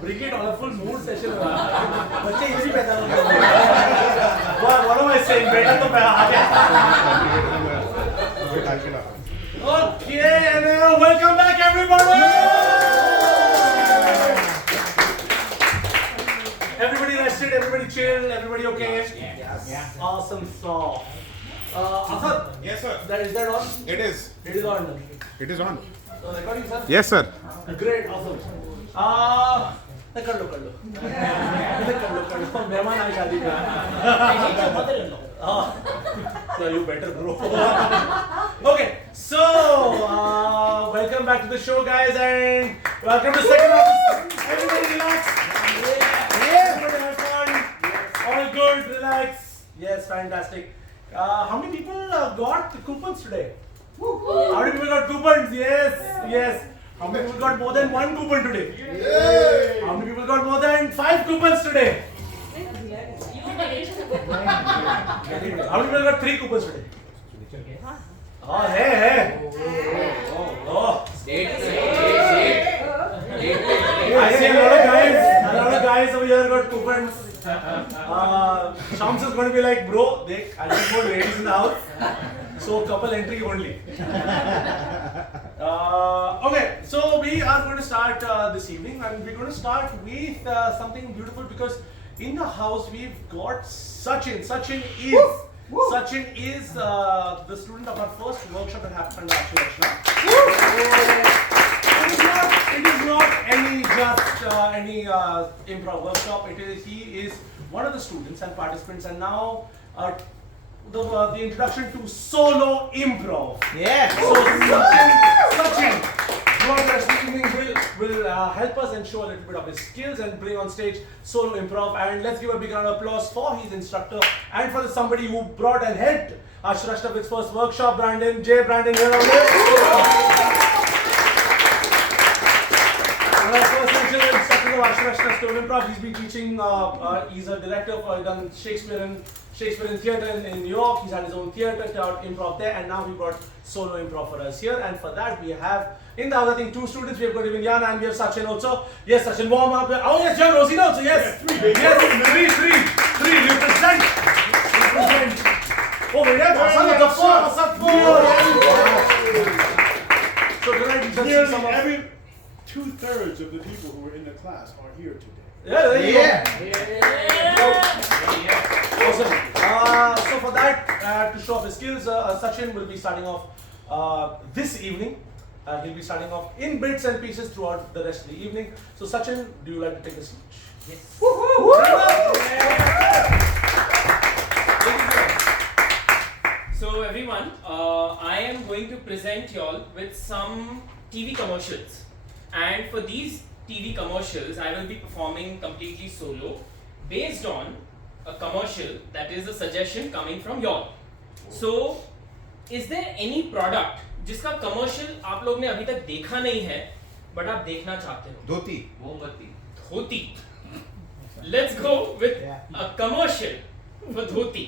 Cricket on a full mood session. बच्चे इधर ही पैदा होते हैं. What am I saying? बेटा तो आगे. Okay, and welcome back everybody. Everybody rested, everybody chilled, everybody okay? Yes. Awesome sauce. Asad? Yes, sir. Is that on? It is. It is on. It is on. Recording, sir? Yes, sir. Great, awesome. कर लो मेहमान आए शादी में. So you better bro. Okay, so welcome back to the show, guys, and welcome to second half. Everybody relax. Everybody have fun. All good, relax. Yes, fantastic. How many people got coupons today? How many people got coupons? Yes. How many people got more than one coupon today? How many people got more than 5 coupons today? How many people got 3 coupons today? Oh, hey. Oh. I see a lot of guys over here got coupons. Shams is going to be like, bro, I don't want ladies in the house. So couple entry only. Okay, so we are going to start this evening, and we're going to start with something beautiful, because in the house we've got Sachin. Sachin is the student of our first workshop that happened at Ashwin. It is not any improv workshop. He is one of the students and participants, and now the introduction to solo improv. Yeah. So Sachin throughout the evening will help us and show a little bit of his skills and bring on stage solo improv. And let's give a big round of applause for his instructor and for somebody who brought and helped Ashrashta with his first workshop, Brandon. Brandon here on this. Instructor of Ashrashta Solo Improv. He's been teaching. He's a director for done Shakespeare in theatre in New York. He's had his own theatre, taught improv there, and now he brought solo improv for us here. And for that, we have in the other thing 2 students. We have got Vinyana and we have Sachin also. Yes, Sachin, warm up. Oh yes, you have Rosina also. Yes, 3. Yes, 3. You present. Oh, we have the 4. So tonight we shall see some of. 2/3 of the people who were in the class are here today. Yeah, there you go. Awesome. So for that, to show off his skills, Sachin will be starting off this evening. He'll be starting off in bits and pieces throughout the rest of the evening. So Sachin, do you like to take a speech? Yes. So everyone, I am going to present y'all with some TV commercials. And for these TV commercials, I will be performing completely solo based on a commercial that is a suggestion coming from y'all. So, is there any product जिसका commercial आप लोग ने अभी तक देखा नहीं है, but आप देखना चाहते हो? धोती. धोती. Let's go with a commercial for dhoti.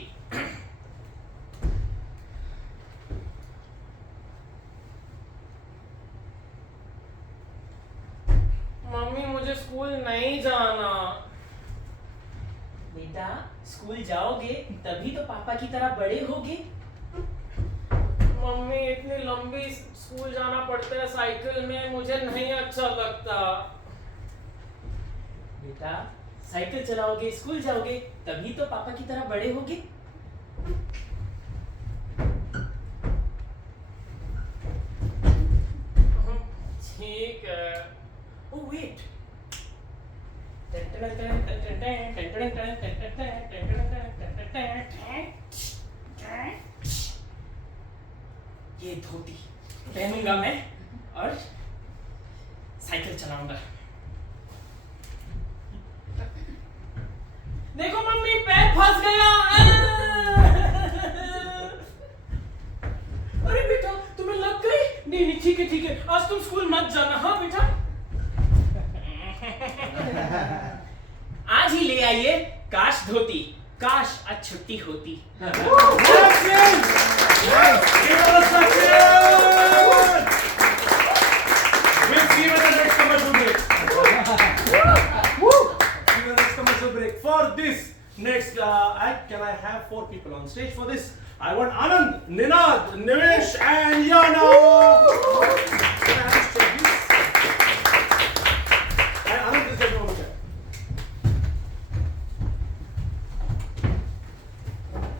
Mummy मुझे स्कूल नहीं जाना. बेटा स्कूल जाओगे तभी तो पापा की तरह बड़े होगे. मम्मी इतनी लंबी स्कूल जाना पड़ता है साइकिल में, मुझे नहीं अच्छा लगता. बेटा साइकिल चलाओगे स्कूल जाओगे तभी तो पापा की तरह बड़े होगे. ठीक है. Oh wait. ये धोती पहनूंगा मैं और साइकिल चलाऊंगा. देखो मम्मी पैर फंस गया. अरे बेटा तुम्हें लग गई? नहीं ठीक है आज तुम स्कूल मत जाना. हाँ बेटा. आज ही ले आइए काश धोती, काश आज छुट्टी होती. We'll see you in the next commercial break. Next, can I have 4 people on stage for this? I want Anand, Ninad, Nimesh, and Yana. Can I have a stage, please? And Anand is the over there.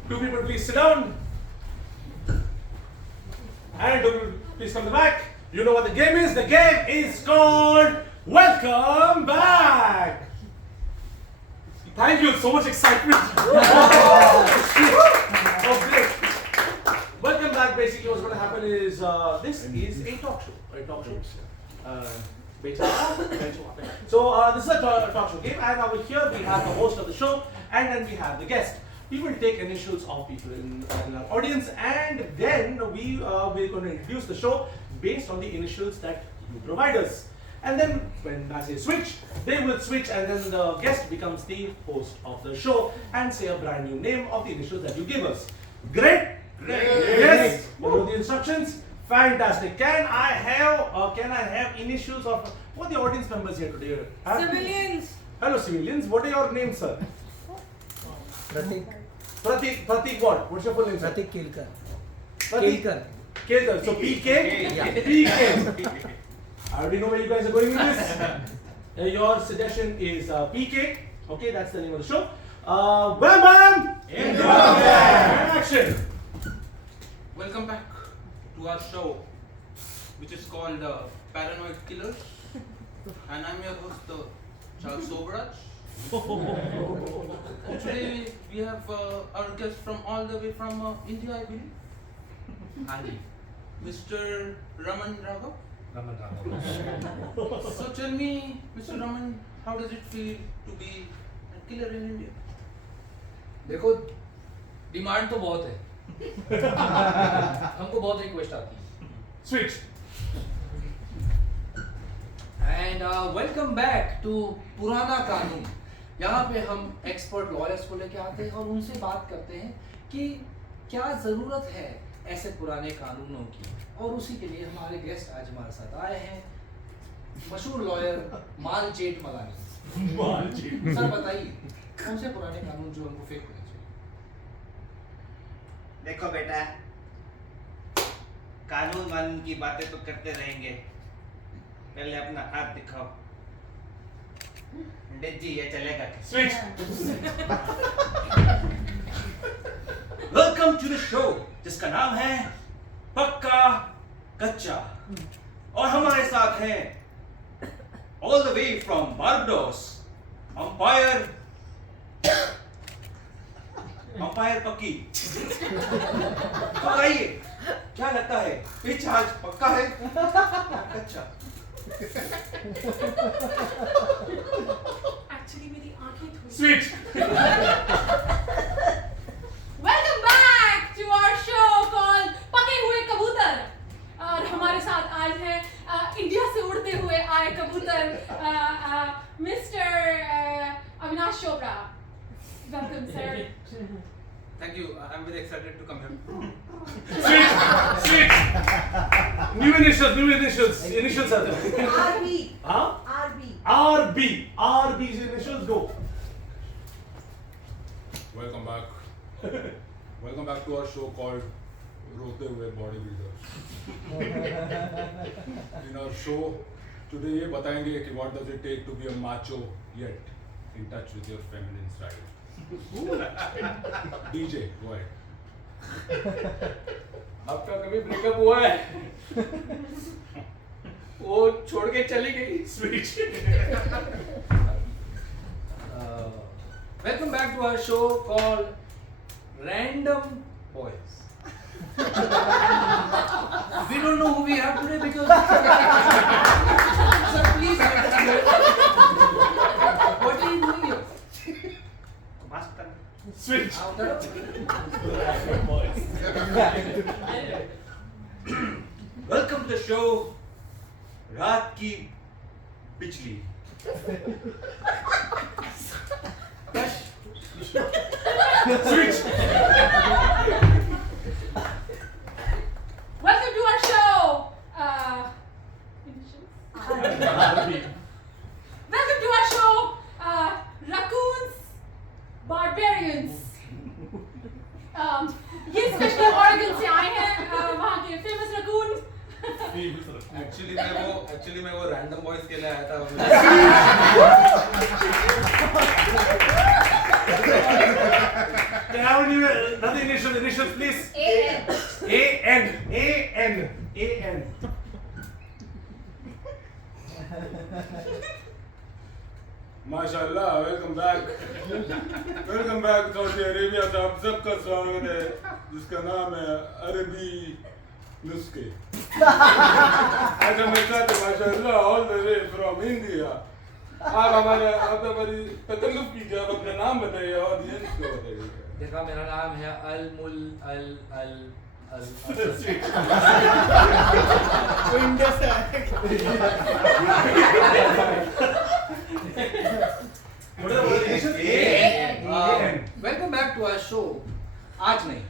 2 people, please sit down. And 2 people, please come to the back. You know what the game is? The game is called Welcome Back. Thank you, so much excitement. Oh, great. Welcome back. Basically, what's going to happen is this is a talk show. So this is a talk show game, and over here we have the host of the show, and then we have the guest. We will take initials of people in our audience, and then we're going to introduce the show based on the initials that you provide us. And then when I say switch, they will switch, and then the guest becomes the host of the show and say a brand new name of the initials that you give us. Great? Great. Yes? Follow the instructions? Fantastic. Can I have initials of what are the audience members here today? Civilians. Hello civilians. What are your names, sir? Pratik Pratik what? What's your full name, sir? Pratik Kelkar. Pratik Kelkar. So PK? Yeah. PK. I already know where you guys are going with this. Your suggestion is PK. Okay, that's the name of the show. Wham Bam! Action! Welcome back to our show, which is called Paranoid Killers, and I'm your host, Charles Sobraj. Today we have our guest from all the way from India, I believe. Ali, Mr. Raman Raghav. So tell me, Mr. Raman, how does it feel to be a killer in India? देखो demand तो बहुत है हमको बहुत request आती है Switch. And welcome back to पुराना कानून यहाँ पे हम एक्सपर्ट लॉयर्स को लेके आते हैं और उनसे बात करते हैं कि क्या ज़रूरत है ऐसे पुराने कानूनों की, और उसी के लिए हमारे गेस्ट आज हमारे साथ आए हैं मशहूर लॉयर माल जेठमलानी। सर बताइए कौन से पुराने कानून जो हमको फेक करने चाहिए? देखो बेटा, कानून वानून की बातें तो करते रहेंगे, पहले अपना हाथ दिखाओ। पंडित जी ये चलेगा क्या? Switch. Welcome to the show जिसका नाम है पक्का कच्चा, और हमारे साथ हैं all the way from Barbados umpire पक्की। तो आइए, क्या लगता है पिच आज पक्का है कच्चा? Actually मेरी आंखें थोड़ी। Switch. Welcome back to our show called पके हुए कबूतर। और हमारे साथ आज है इंडिया से उड़ते हुए आए कबूतर mister Avinash Chopra. Welcome sir. Thank you. I'm very excited to come here. Switch. New initials are there. RB. Huh? RB's initials go. Welcome back. Welcome back to our show called Rote Hue Bodybuilders. In our show today ये बताएंगे कि what does it take to be a macho yet in touch with your feminine side. DJ, go ahead. आपका कभी breakup हुआ है? वो छोड़ के चली गई। Switch. Welcome back to our show called Random Boys. We don't know who we have today because sir, please let us know. What are you doing here? Master Switch. Out there. Welcome to the show रात की बिजली। Switch. Welcome to our show. Welcome to our show. Raccoons, barbarians. Actually मैं वो random voice के लिए आया था. Can I have another initials, please? A-N. माशाल्लाह, वेलकम बैक सऊदी अरेबिया से आप सबका स्वागत है, जिसका नाम है अरबी नुस्खे. आज हमारे साथ माशाल्लाह all the way from India. आप हमारी तकल्लुफ कीजिए, आप अपना नाम बताइए, ऑडियंस को बताइए. देखा, मेरा नाम है अल मुल अल अल अल वो इंडिया से आया welcome back to our show. आज नहीं,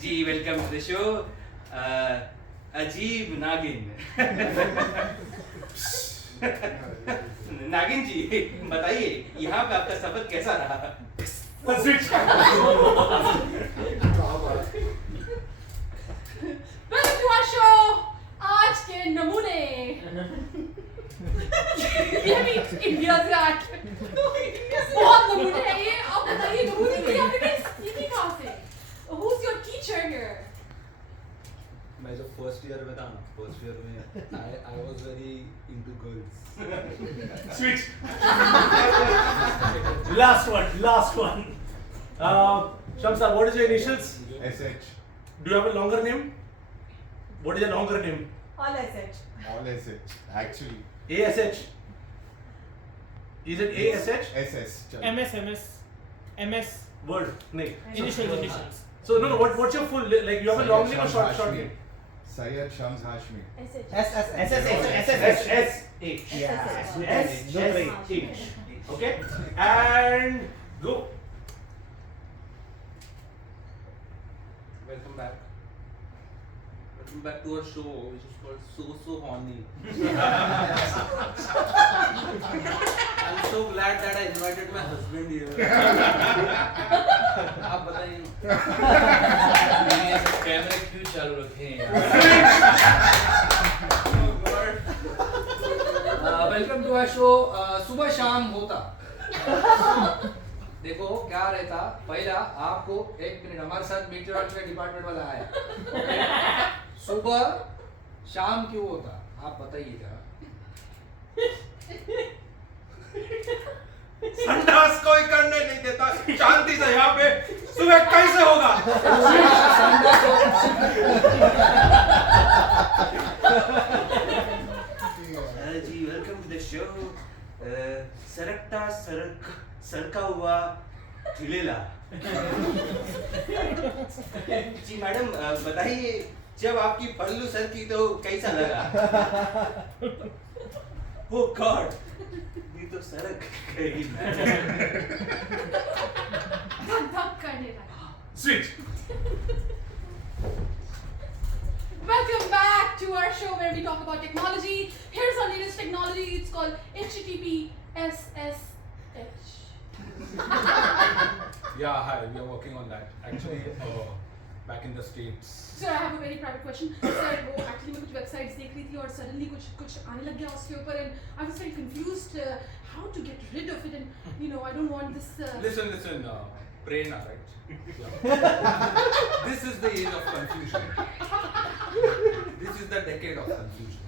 जी वेलकम टू द शो. अजीब नागिन. नागिन जी, बताइए यहाँ पे आपका सफर कैसा रहा? Welcome to our show. आज के नमूने. ये भी इंडिया से आके बहुत नमूने हैं ये. आप बताइए नमूने की आपने कहीं सीखी कहाँ से? Who's your teacher here? मैं जो फर्स्ट ईयर में था ना, फर्स्ट ईयर में I was very into girls. Switch. Last one. Shamsar, what is your initials? SH. Do you have a longer name? What is your longer name? All SH. All SH. Actually. ASH. Is it ASH? SS. MS. Word. No. Initials. So no. What's your full like? You have a long name or short name? Syed Shams Hashmi. SSH. Okay. And go. Welcome back to our show, which is called So Horny. I'm so glad that I invited my husband here. आप बताइए. मैंने ऐसे कैमरे क्यों चालू रखे हैं? Welcome to our show. सुबह शाम होता. देखो क्या रहता. पहला आपको 1 मिनट हमारे साथ मीटर डिपार्टमेंट वाला आया. सुबह शाम क्यों होता, आप बताइए जरा. संडास कोई करने नहीं देता शांति से. यहाँ पे सुबह कैसे होगा? जी वेलकम टू द शो. सरका हुआ ठिलेला. जी मैडम, बताइए जब आपकी पल्लू सर की तो कैसा लगा? Oh God, ये तो सड़क गई. धक करने लगा. Switch. Welcome back to our show where we talk about technology. Here's our latest technology. It's called HTTPSSH. Yeah, hi, we are working on that. Actually, back in the States. Sir, I have a very private question. Sir, वो actually मैं कुछ websites देख रही थी और suddenly कुछ आने लग गया उसके ऊपर and I was very confused how to get rid of it and I don't want this. Listen, Prerna, right? Yeah. This is the age of confusion. This is the decade of confusion.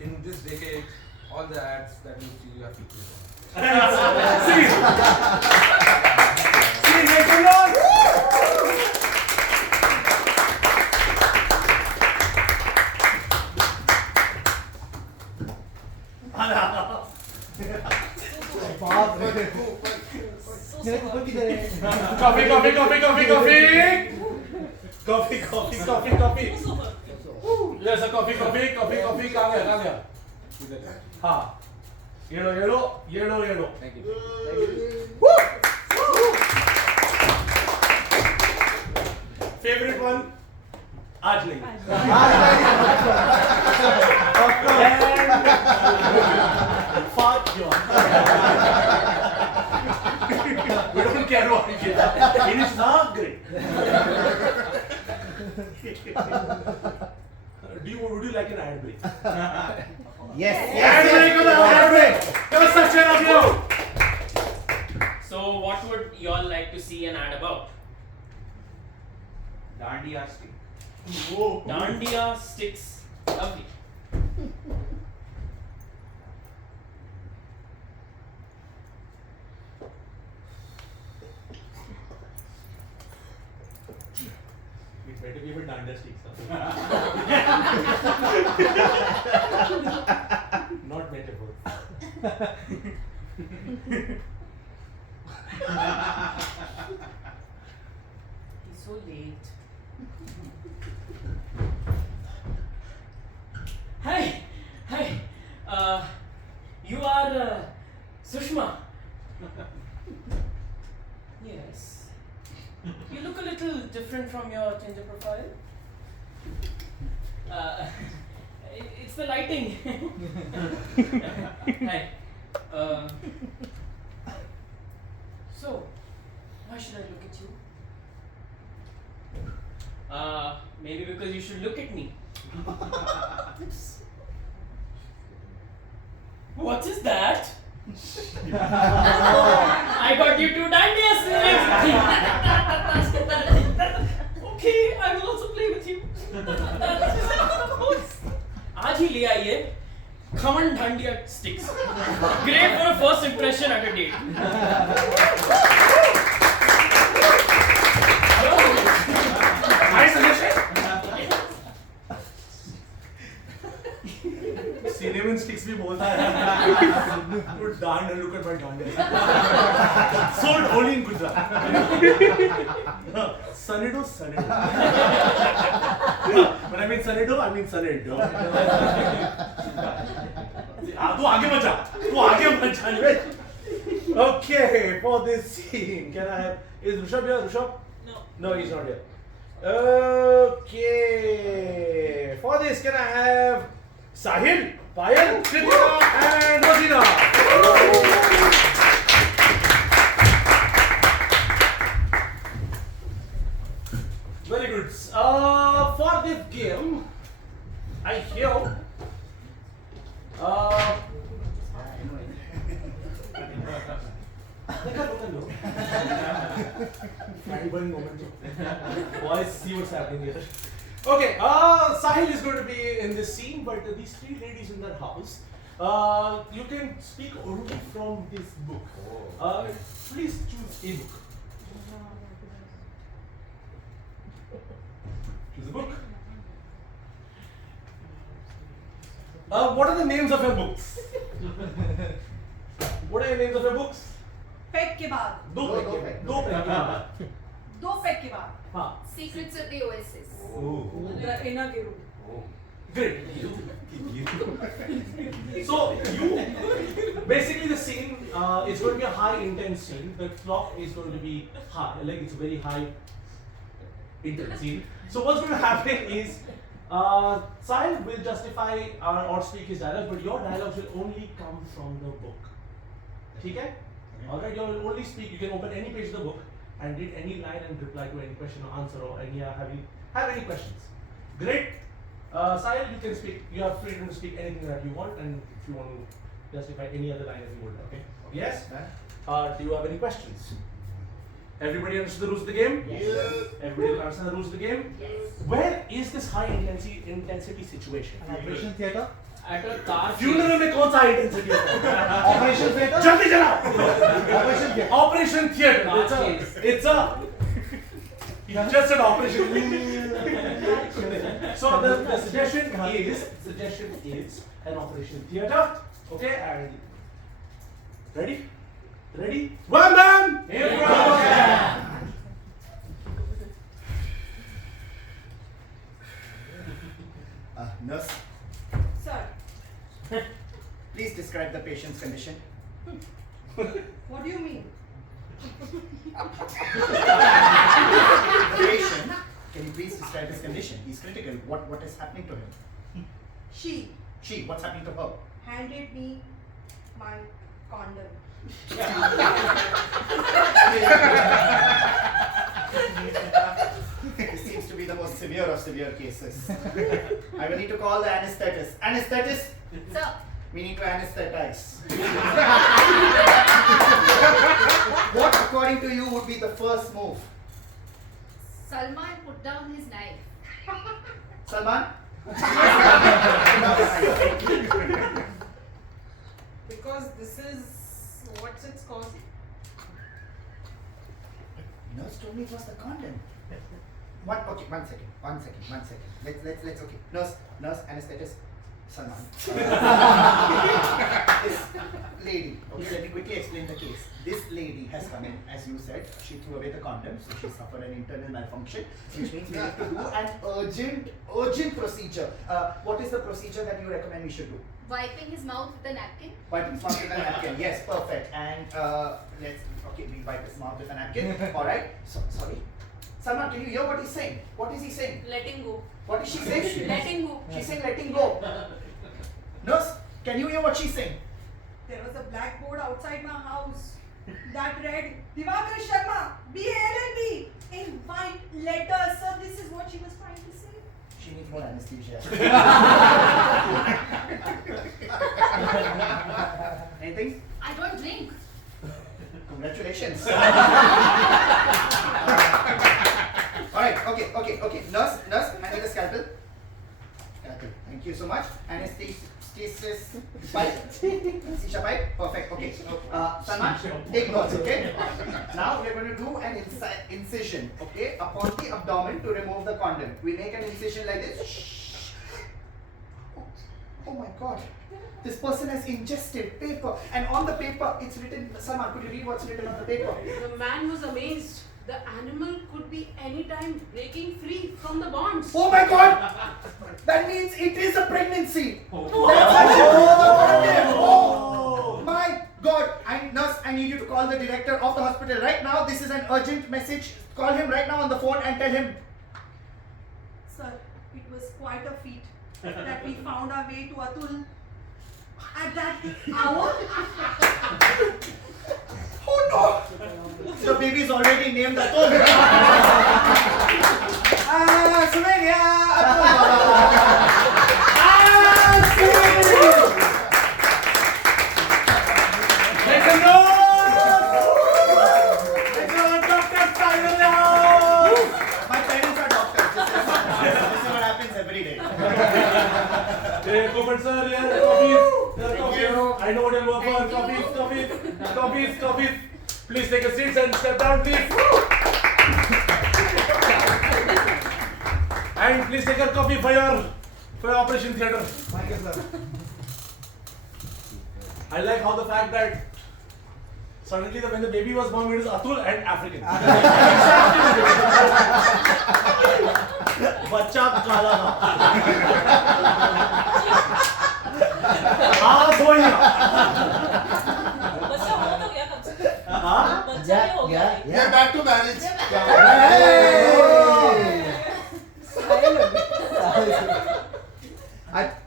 In this decade, all the ads that you see, you have to click on. See, make it on. Coffee. Yes, a coffee. कहाँ गया? हाँ. Yellow. Thank you. Favorite one? आज नहीं. Fuck you. We don't care what it is. It is not great. Would you like an ad break? Yes. Ad break, ad break. Give us such an audio. So, what would y'all like to see an ad about? Dandiya stick. Dandiya sticks. Lovely. We better give it Dandiya sticks. Not metaphor. He's so late. Hi, hi. You are Sushma. Yes. You look a little different from your Tinder profile. It's the lighting. Hi. So, why should I look at you? Maybe because you should look at me. What is that? I got you two Dandiya sticks. Okay, I will also play with you. आज ही ले आइए khaman Dandiya sticks. Great for a first impression at a date. My suggestion? Cinnamon sticks भी बोलता है. Put Dand and look at my Dandiya. Sold only in Gujarat. Sanido, Sanido. When I mean Sanido, I mean Sanido. तू आगे मत जा. तू आगे मत जा. Okay, for this scene, can I have? Is Rishabh here? Rishabh? No. No, he's not here. Okay, for this, can I have Sahil, Payal, Kritika, and Rosina? Very good. For this game, I hear. Fine moment. Boys, see what's happening here. Okay, Sahil is going to be in this scene, but these three ladies in their house, you can speak only from this book. Please choose a book. Choose a book. What are the names of your books? What are the names of your books? Pack के बाद दो pack के बाद. दो pack के बाद हाँ. Secrets of the Oasis. The inner गिरू Great. So you basically the scene is going to be a high intense scene. The clock is going to be high, like it's a very high intense scene. So what's going to happen is Sahil will justify or speak his dialogue, but your dialogues will only come from the book. Okay? Alright, you will only speak. You can open any page of the book and read any line and reply to any question or answer or any have any questions. Great. Sahil, you can speak. You have freedom to speak anything that you want, and if you want to justify any other line if you would. Okay. Yes. Do you have any questions? Everybody understood the rules of the game? Yes. Everybody understand the rules of the game? Yes. Where is this high intensity situation? Operation theatre At a car Funeral में कौन सा high intensity होता है? Operation theatre जल्दी चलाओ. Operation theatre Operation Theatre. Car It's a. He just said operation. So the suggestion is an operation theatre. Okay, and ready? Ready? One man. Nurse, sir please describe the patient's condition. What do you mean Patient Can you please describe his condition? He's critical. What is happening to him? She She, what's happening to her? handed me my condom. This seems to be the most severe of severe cases. I will need to call the anesthetist. Anesthetist, Sir, we need to anesthetize. What, according to you, would be the first move? Salman put down his knife. Salman? Because this is what's it's called? Nurse told me it was the condom. One second. Let's okay. Nurse, anesthetist, Salman. This lady, okay, let me quickly explain the case. This lady has come in, as you said, she threw away the condom, so she suffered an internal malfunction, which means we have to do an urgent procedure. What is the procedure that you recommend we should do? Wiping his mouth with a napkin. Wiping his mouth with a napkin. Yes, perfect. And we wipe his mouth with a napkin. Alright. Sorry. Salman, can you hear what he's saying? What is he saying? Letting go. What is she saying? Letting go. She's saying letting go. Nurse, can you hear what she's saying? There was a blackboard outside my house that read Divakar Sharma, BA in white letters. So this is what she was trying to say. She needs more anesthesia. Anything? I don't drink. Congratulations. Alright, okay. Nurse, I need a scalpel. Thank you so much. Anesthesis pipe. Anesthesia pipe. Perfect. Okay. Salman, take notes, okay? Now we're going to do an incision, okay, upon the abdomen to remove the condom. We make an incision like this. Shh. Oh my God. This person has ingested paper, and on the paper it's written. Salman, could you read what's written on the paper? The man was amazed. The animal could be anytime breaking free from the bonds. Oh my God! That means it is a pregnancy. That's why she blew the condom. Oh my God! Nurse, I need you to call the director of the hospital right now. This is an urgent message. Call him right now on the phone and tell him. Sir, it was quite a feat that we found our way to Atul at that hour. Oh no! The baby's already named Atul. Sumedya Atul Make some noise! Make some doctors finally out! My parents are doctors. This is what happens every day. Hey, Kopan sir, here, coffees. I know what you'll work for. Coffees. Please take a seat and step down, please. And please take a coffee for your operation theatre. Thank you, sir. I like how the fact that suddenly when the baby was born, it is Atul and African. बच्चा काला था हाँ सोया बच्चा हो तो गया कब से? हाँ बच्चा भी हो गया। Yeah, back to marriage.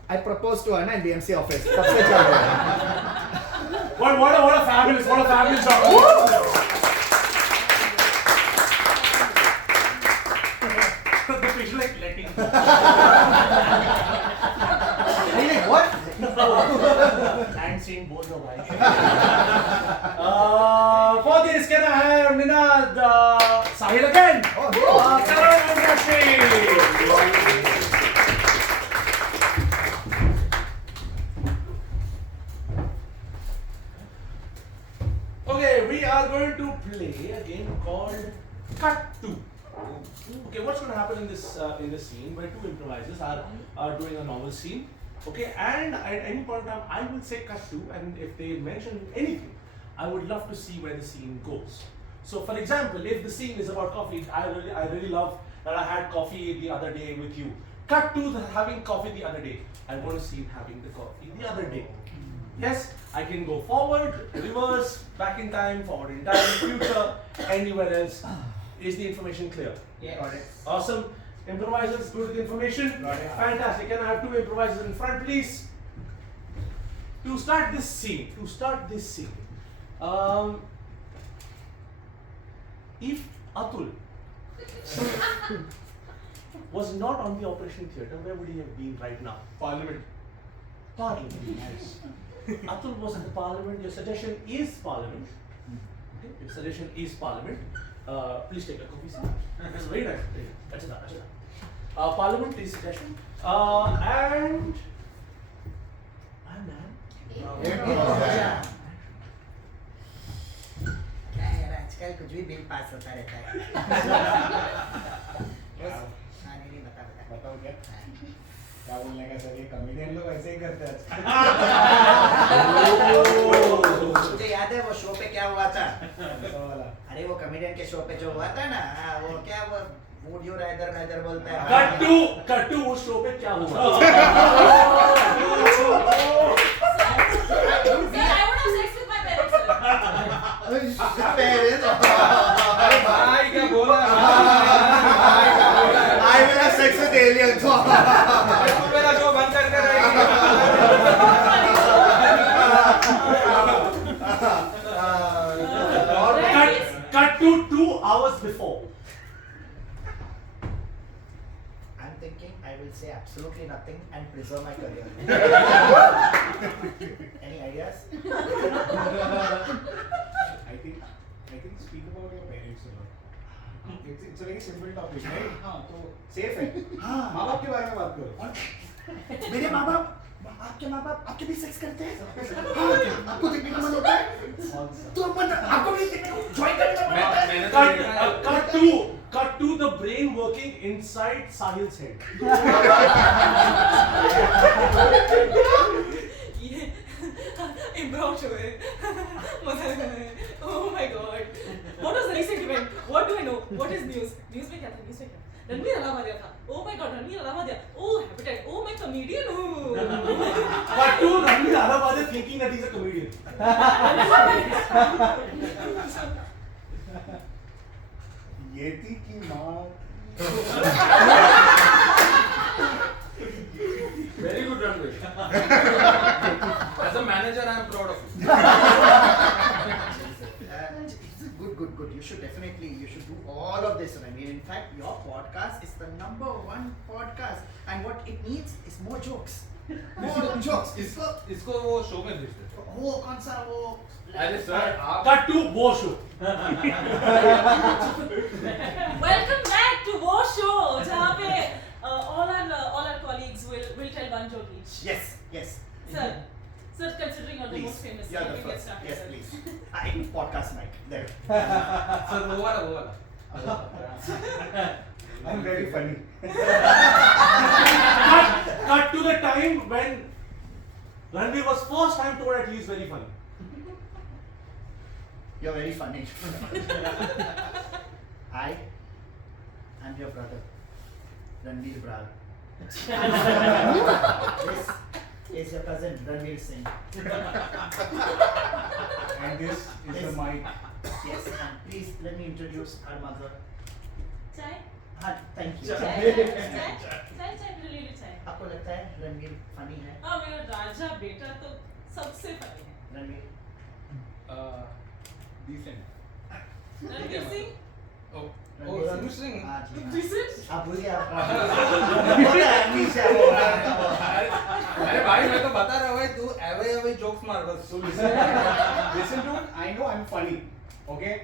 I proposed to Anna in the MC office. तब से चल रहा है. What a fabulous job. The patient like letting go. Really? What? And seeing both the wife. For this, can I have Ninad Sahil again? Sarah Industry. Okay, we are going to play a game called Cut To. Okay, what's going to happen in this scene? Where two improvisers are doing a novel scene. Okay, and at any point in time, I will say cut to, and if they mention anything, I would love to see where the scene goes. So, for example, if the scene is about coffee, I really love that I had coffee the other day with you. Cut to having coffee the other day. I want to see having the coffee the other day. Yes, I can go forward, reverse, back in time, forward in time, future, anywhere else. Is the information clear? Yes. Got it. Awesome. Improvisers, good with information. Fantastic. Can I have 2 improvisers in front, please? To start this scene. If Atul was not on the operation theatre, where would he have been right now? Parliament. Parliament. Yes. Atul was in the Parliament. Your suggestion is Parliament. Okay. Your suggestion is Parliament. Please take a copy, sir. That's very nice. That's it. Parliament is suggestion. And man. क्या है आजकल कुछ भी bill pass होता रहता है नहीं बता बताओ क्या क्या बोलने का सर, ये कॉमेडियन लोग ऐसे ही करते हैं मुझे याद है वो शो पे क्या हुआ था वाला। अरे वो कॉमेडियन के शो पे जो हुआ था ना वो क्या वो वुड यू रादर बोलता है कट टू उस शो पे क्या हुआ? Sir, I would have sex with my parents, sir. अरे भाई क्या बोला I will have sex with aliens. तू मेरा शो बंद करके रहेगी। Cut to 2 hours before. I'm thinking I will say absolutely nothing and preserve my career. Any ideas? I think speak about your parents a lot. It's a very simple topic, right? हाँ तो safe है। हाँ। माँ बाप के बारे में बात करो। मेरे माँ बाप आपके भी सेक्स करते हैं? हाँ, आपको देखने का मन होता है? तो मन आपको भी ज्वाइन करने का मन होता है? Cut to the brain working inside Sahil's head. Improv show है। Oh my god. What was the recent event? What do I know? What is news? News में क्या था? रणवीर अलाहाबादिया था। Oh my god, Ranveer Allahbadia. Oh, hepatitis. Oh, मैं comedian हूँ। Cut to Ranveer Alabadia thinking that he's a comedian. येती की माँ। Very good, Ranveer. As a manager, I am proud of you. Good. You should do all of this. I mean, in fact, your podcast is the #1 podcast, and what it needs is more jokes. More jokes. इसको वो show में भेज दे। वो कौन सा वो? अरे sir आप Cut to Wo show. Welcome back to Wo Show, जहाँ पे all our colleagues will tell one joke each. Yes. Sir, considering you're the most famous, You're the you can get first. started. Yes, sir. please. I podcast mic there. Sir वो वाला I'm very funny. Cut to the time when Ranveer was first time told that he is very funny. You're very funny. I'm your brother, Ranveer Brar. This is your cousin, Ranveer Singh. And this is the mic. Yes, and please let me introduce our mother. चाय? हाँ, thank you. चाय, really चाय. आपको लगता है Ranveer funny है? हाँ, मेरा राजा बेटा तो सबसे funny है. रणवीर? decent. रणवीर सिंह? Oh, रणवीर सिंह। हाँ जी, हाँ। Decent? आप भूल गए आप? अरे भाई मैं तो बता रहा हूँ भाई तू एवे जोक्स मार बस। So listen to it. I know I'm funny. Okay.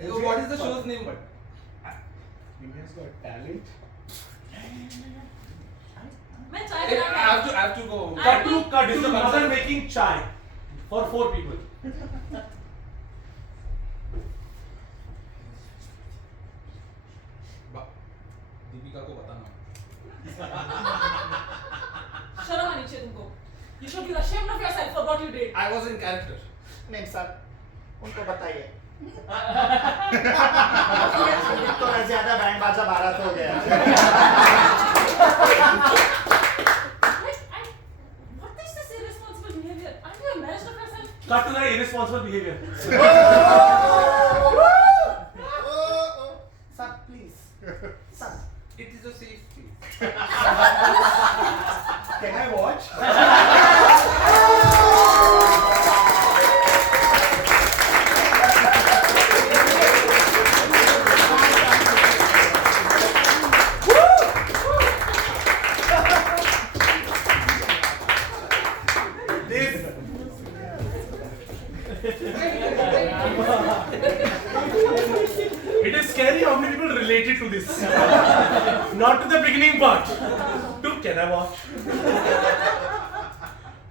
So what is the show's name but? India's got talent. मैं चाय I बना have to go. Cut to mother making chai for 4 people. Deepika को बताना। शर्म आनी चाहिए तुमको. You should be ashamed of yourself for what you did. I was in character. नहीं सर, उनको बताइए. थोड़ा ज्यादा बैंड बाजा भारत हो गया. What is this irresponsible behavior? Aren't you embarrassed of yourself? Cut to that irresponsible behavior. सब It is scary how many people related to this. Not to the beginning part. To can I watch?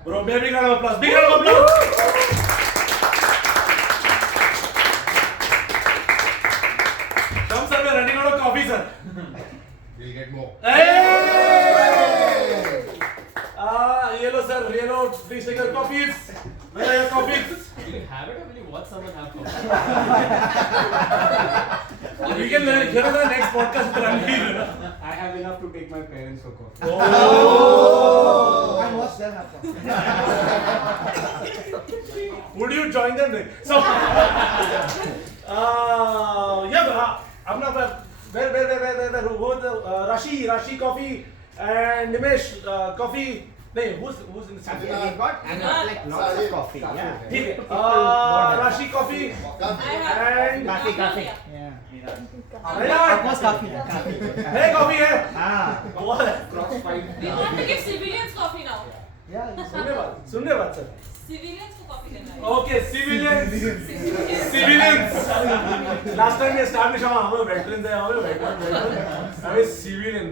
Bro, big round of applause. Big round of applause. Come sir, we are running out of coffee, sir. We'll get more. Hey! Yellow sir, yellow. Please take your coffees. Where are your coffees? Will you have it or will you watch someone have coffee? We can learn here on the next podcast with Ranveer. I have enough to take my parents for coffee. Oh! And watch them have fun. Would you join them then? So, yeah, I'm not where, who the Rashi Coffee and Nimesh Coffee. No, who's in the city? We got like lots of coffee. Yeah. ठीक है, Rashi Coffee and Coffee. Yeah. Of course, coffee. Hey, coffee है. Ah. What? We want to give civilians coffee now. Yeah. सुनने बात sir. Civilians को coffee देना है. Okay, civilians. Last time we established हम veterans हैं, हम veteran. I'm a civilian.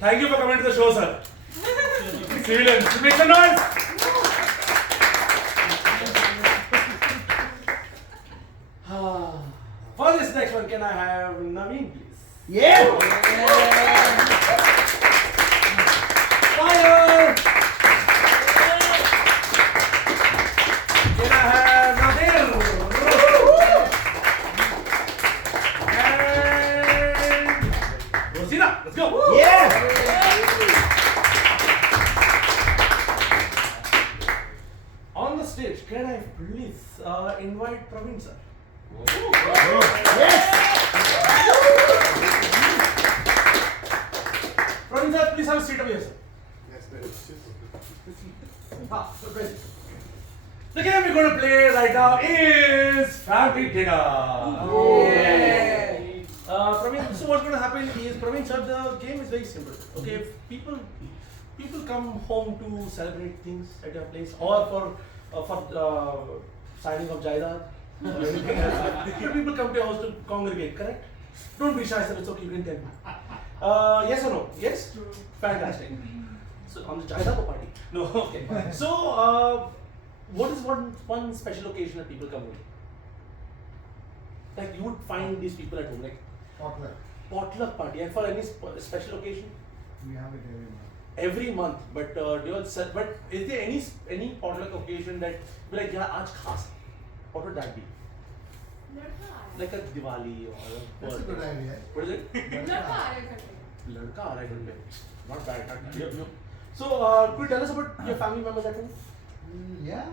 Thank you for coming to the show, sir. Civilians, make some noise. For this next one, can I have Naveen, please? Yeah. Fire. Can I have Nadir? And Rosina, let's go. Yeah. On the stage, can I please invite Praveen sir? Yes. Praveen sir, please have a seat over here, sir. Yes, The game we're going to play right now is Family Dinner. Praveen, so what's going to happen is, Praveen sir, the game is very simple. Okay, if people come home to celebrate things at your place or for signing of Jaidad or anything else, different people come to your house to congregate, correct? Don't be shy, sir, it's okay, you can tell me. Yes or no? Yes? Fantastic. So, on the Jaidad party? No, okay. So, what is one special occasion that people come home? Like you would find these people at home, like potluck party, and for any special occasion? We have it every month. Every month, but but is there any potluck occasion that be like, yeah, aaj khas? What would that be? Like a Diwali or a That's a birthday? good idea. What is it? लड़का आ रहा है घर पे. Ladka aa raha hai ghar pe. Not bad, not bad. Yep. So, could you tell us about your family members at home? Yeah.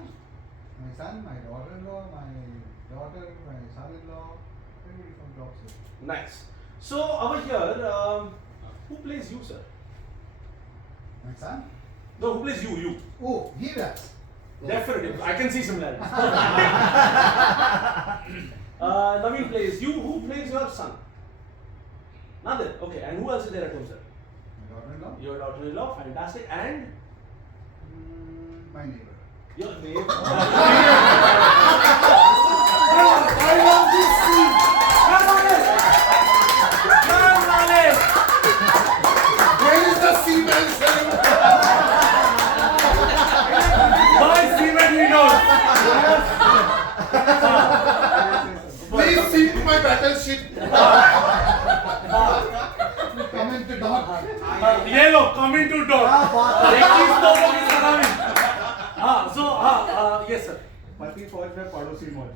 My son, my daughter-in-law, my daughter, my son-in-law, everybody from jobs here. Nice. So, over here, who plays you, sir? My son? No, who plays you? You. Oh, he does. Definitely. I can see similarities. Naveen plays you. Who plays your son? Nadir. Okay. And who else is there at home, sir? My daughter-in-law? Your daughter-in-law. Fantastic. And My neighbor. your neighbor. I love this scene. Where is the seaman, sir? My cement we know. Please sink my battleship. Come into dock. Yellow coming to dog. So yes sir. पति फौज में पड़ोसी मौज.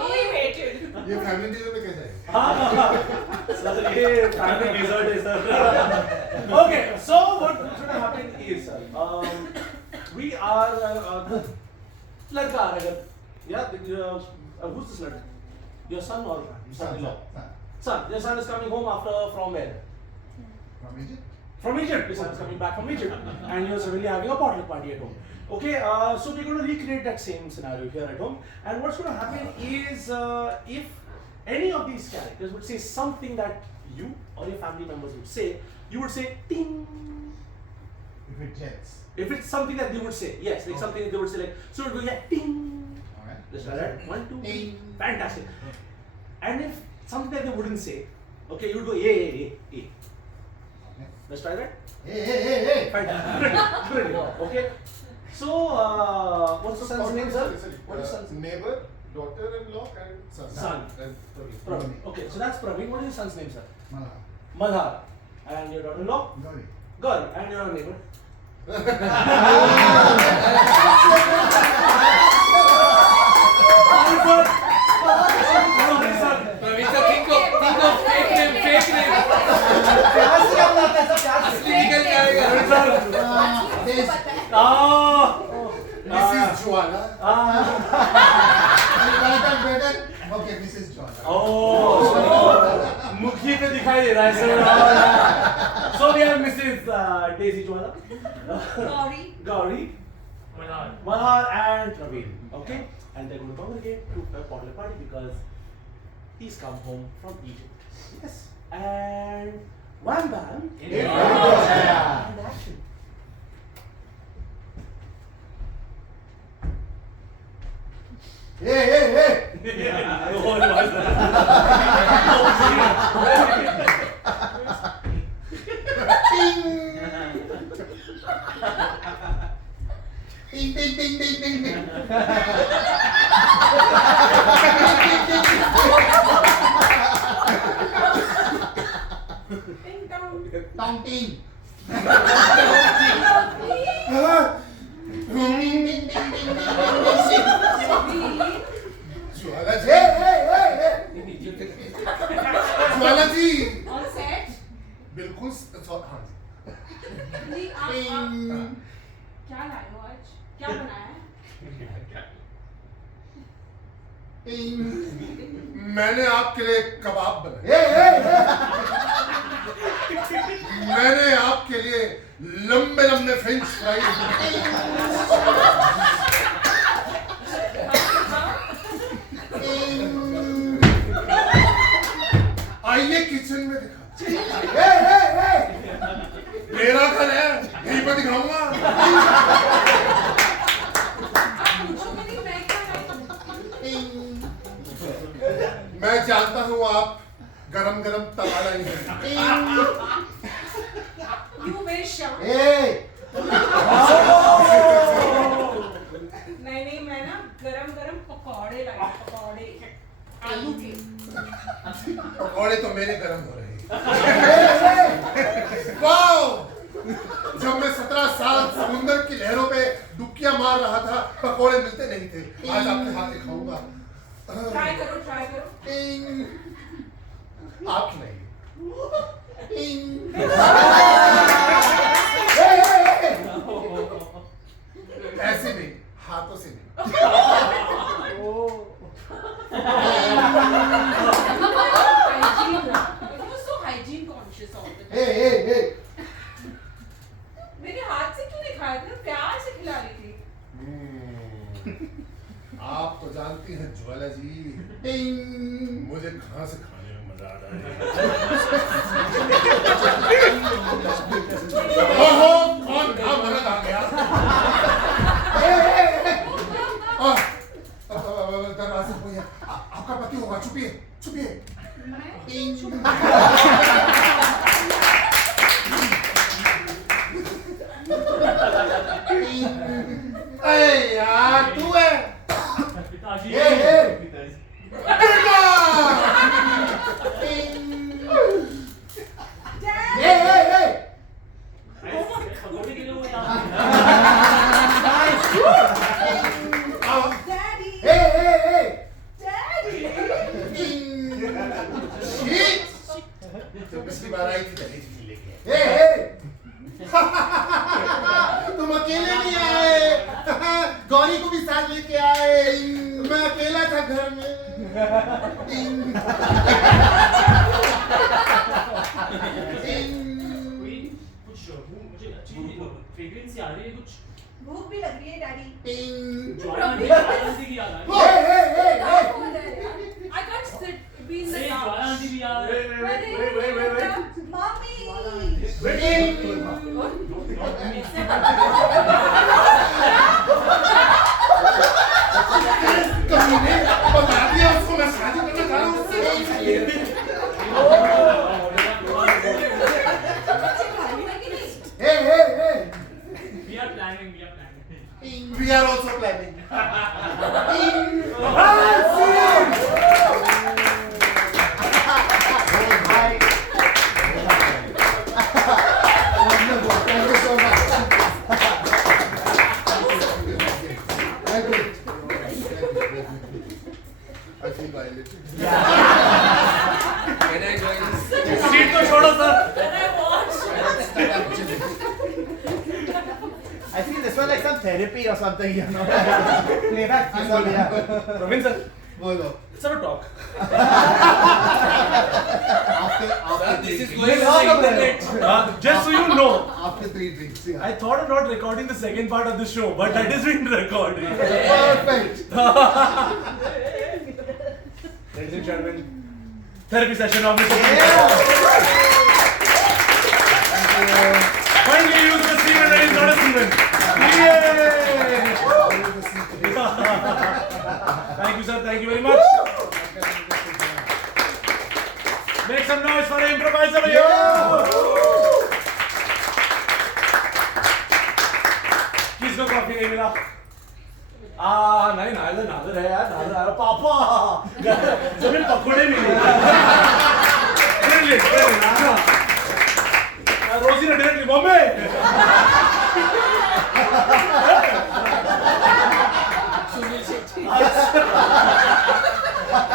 We waited. ये family dinner में कैसा है? Sir, ये family dessert is sir. Okay, so what should happen is sir, we are लड़का आ रहा है. Yeah, who's this लड़का? Your son or son-in-law? Son. Your son is coming home from where? From Egypt. From Egypt. Your son is coming back from Egypt, and you're suddenly having a potluck party at home. Okay, so we're going to recreate that same scenario here at home. And what's going to happen is, if any of these characters would say something that you or your family members would say, you would say ting. If it gels. If it's something that they would say, yes, like something that they would say, like, so it will be like ting. Alright. Let's try that. 1, 2, Ting. fantastic. And if something that they wouldn't say, okay, you would go A. Okay. Let's try that. Hey. Fantastic. Brilliant. Okay. So, what's the son's name, sir? What is son's name? Neighbor, daughter-in-law, and son. Son. And Praveen. Okay, so that's Praveen. What is your son's name, sir? Malhar. Malhar. And your daughter-in-law? Gauri. Gauri. And your neighbor? Praveen sir, think of fake name. प्यार से क्या बनाते हैं सब प्यार से असली निकल जाएगा. Mrs. Jwala. Better. Okay, Mrs. Jwala. मुखी पे दिखाई दे रहा है sir. So we have Mrs. Daisy Jwala, Gauri, Malhar and Praveen. Okay, and they're going to congregate to a toddler party because he's come home from Egypt. Yes, and wham bam. And action. Hey. Ding. Tong ting. Jwala ji. Hey. Jwala ji. All set? बिल्कुल हाँ नहीं, आप क्या लाए हो आज? क्या बनाया है? मैंने आपके लिए कबाब बनाए. मैंने आपके लिए लंबे फ्रेंच फ्राइज आइए किचन में दिखा. मेरा घर है, यहीं पर दिखाऊंगा. मैं जानता हूँ आप गरम तवा लाएंगे. You wish. नहीं, मैं ना गरम पकौड़े लाई. पकौड़े आलू के. पकौड़े तो मेरे गरम हो रहे हैं. वाओ! जब मैं 17 साल समुंदर की लहरों पे डुबकियां मार रहा था, पकौड़े मिलते नहीं थे. आज आपके हाथ से खाऊंगा. ट्राई करो. आप खिलाइए. ऐसे नहीं, हाथों से नहीं. hygiene conscious all the time. मेरे हाथ से क्यों नहीं खाया था? प्यार से खिला रही थी. आप तो जानती हैं ज्वाला जी, मुझे कहाँ से खाने में मजा आ रहा है. कौन मदद आ गया? दरवाजे पे आपका पति होगा. छुपिए. अरे यार तू है. पिताजी. पकौड़े के लिए वो पिछली बार आई थी दहेज लेके. तुम अकेले नहीं आए, गौरी को भी साथ लेके आए. मैं अकेला था घर में. मुझे अच्छी फ्रेग्रेंस आ रही है कुछ. भूख भी लग रही है डैडी. ज्वाला की याद आ रही. I can't sit. Be in the Jwala couch. Aunty भी याद है. Mommy. कमीने बता दिया उसको मैं शादी करना चाह रहा हूँ उससे। Hey. We are planning. We are also planning. Thank you so much. I feel violated. Can I join this? Seat तो छोड़ो sir. I feel this was like some therapy or something, you know. Playback. Praveen sir, बोलो. let's have a talk. After This is three going drinks. on the internet. Just so you know, After 3 drinks. Yeah. I thought of not recording the second part of the show, but that is being recorded. Perfect. Ladies and gentlemen, therapy session of Mr. Finally use the semen that is not a semen. Yay! Thank you, sir. Thank you very much. Make some noise for the improviser. किसको coffee नहीं मिला? नहीं नादर है यार, नादर आ रहा पापा जमीन पकोड़े मिले रोजी ने डायरेक्टली बॉम्बे सुनील शेट्टी.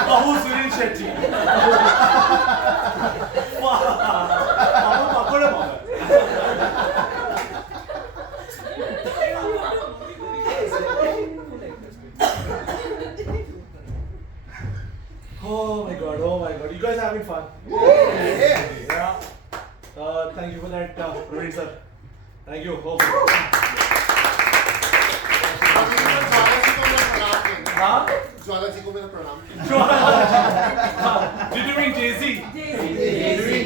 बहू सुनील शेट्टी पापा पकोड़े Oh my god, you guys are having fun. Yeah. Thank you for that, Praveen sir. Thank you. Jwala ji को मेरा प्रणाम. Did you mean Jay-Z?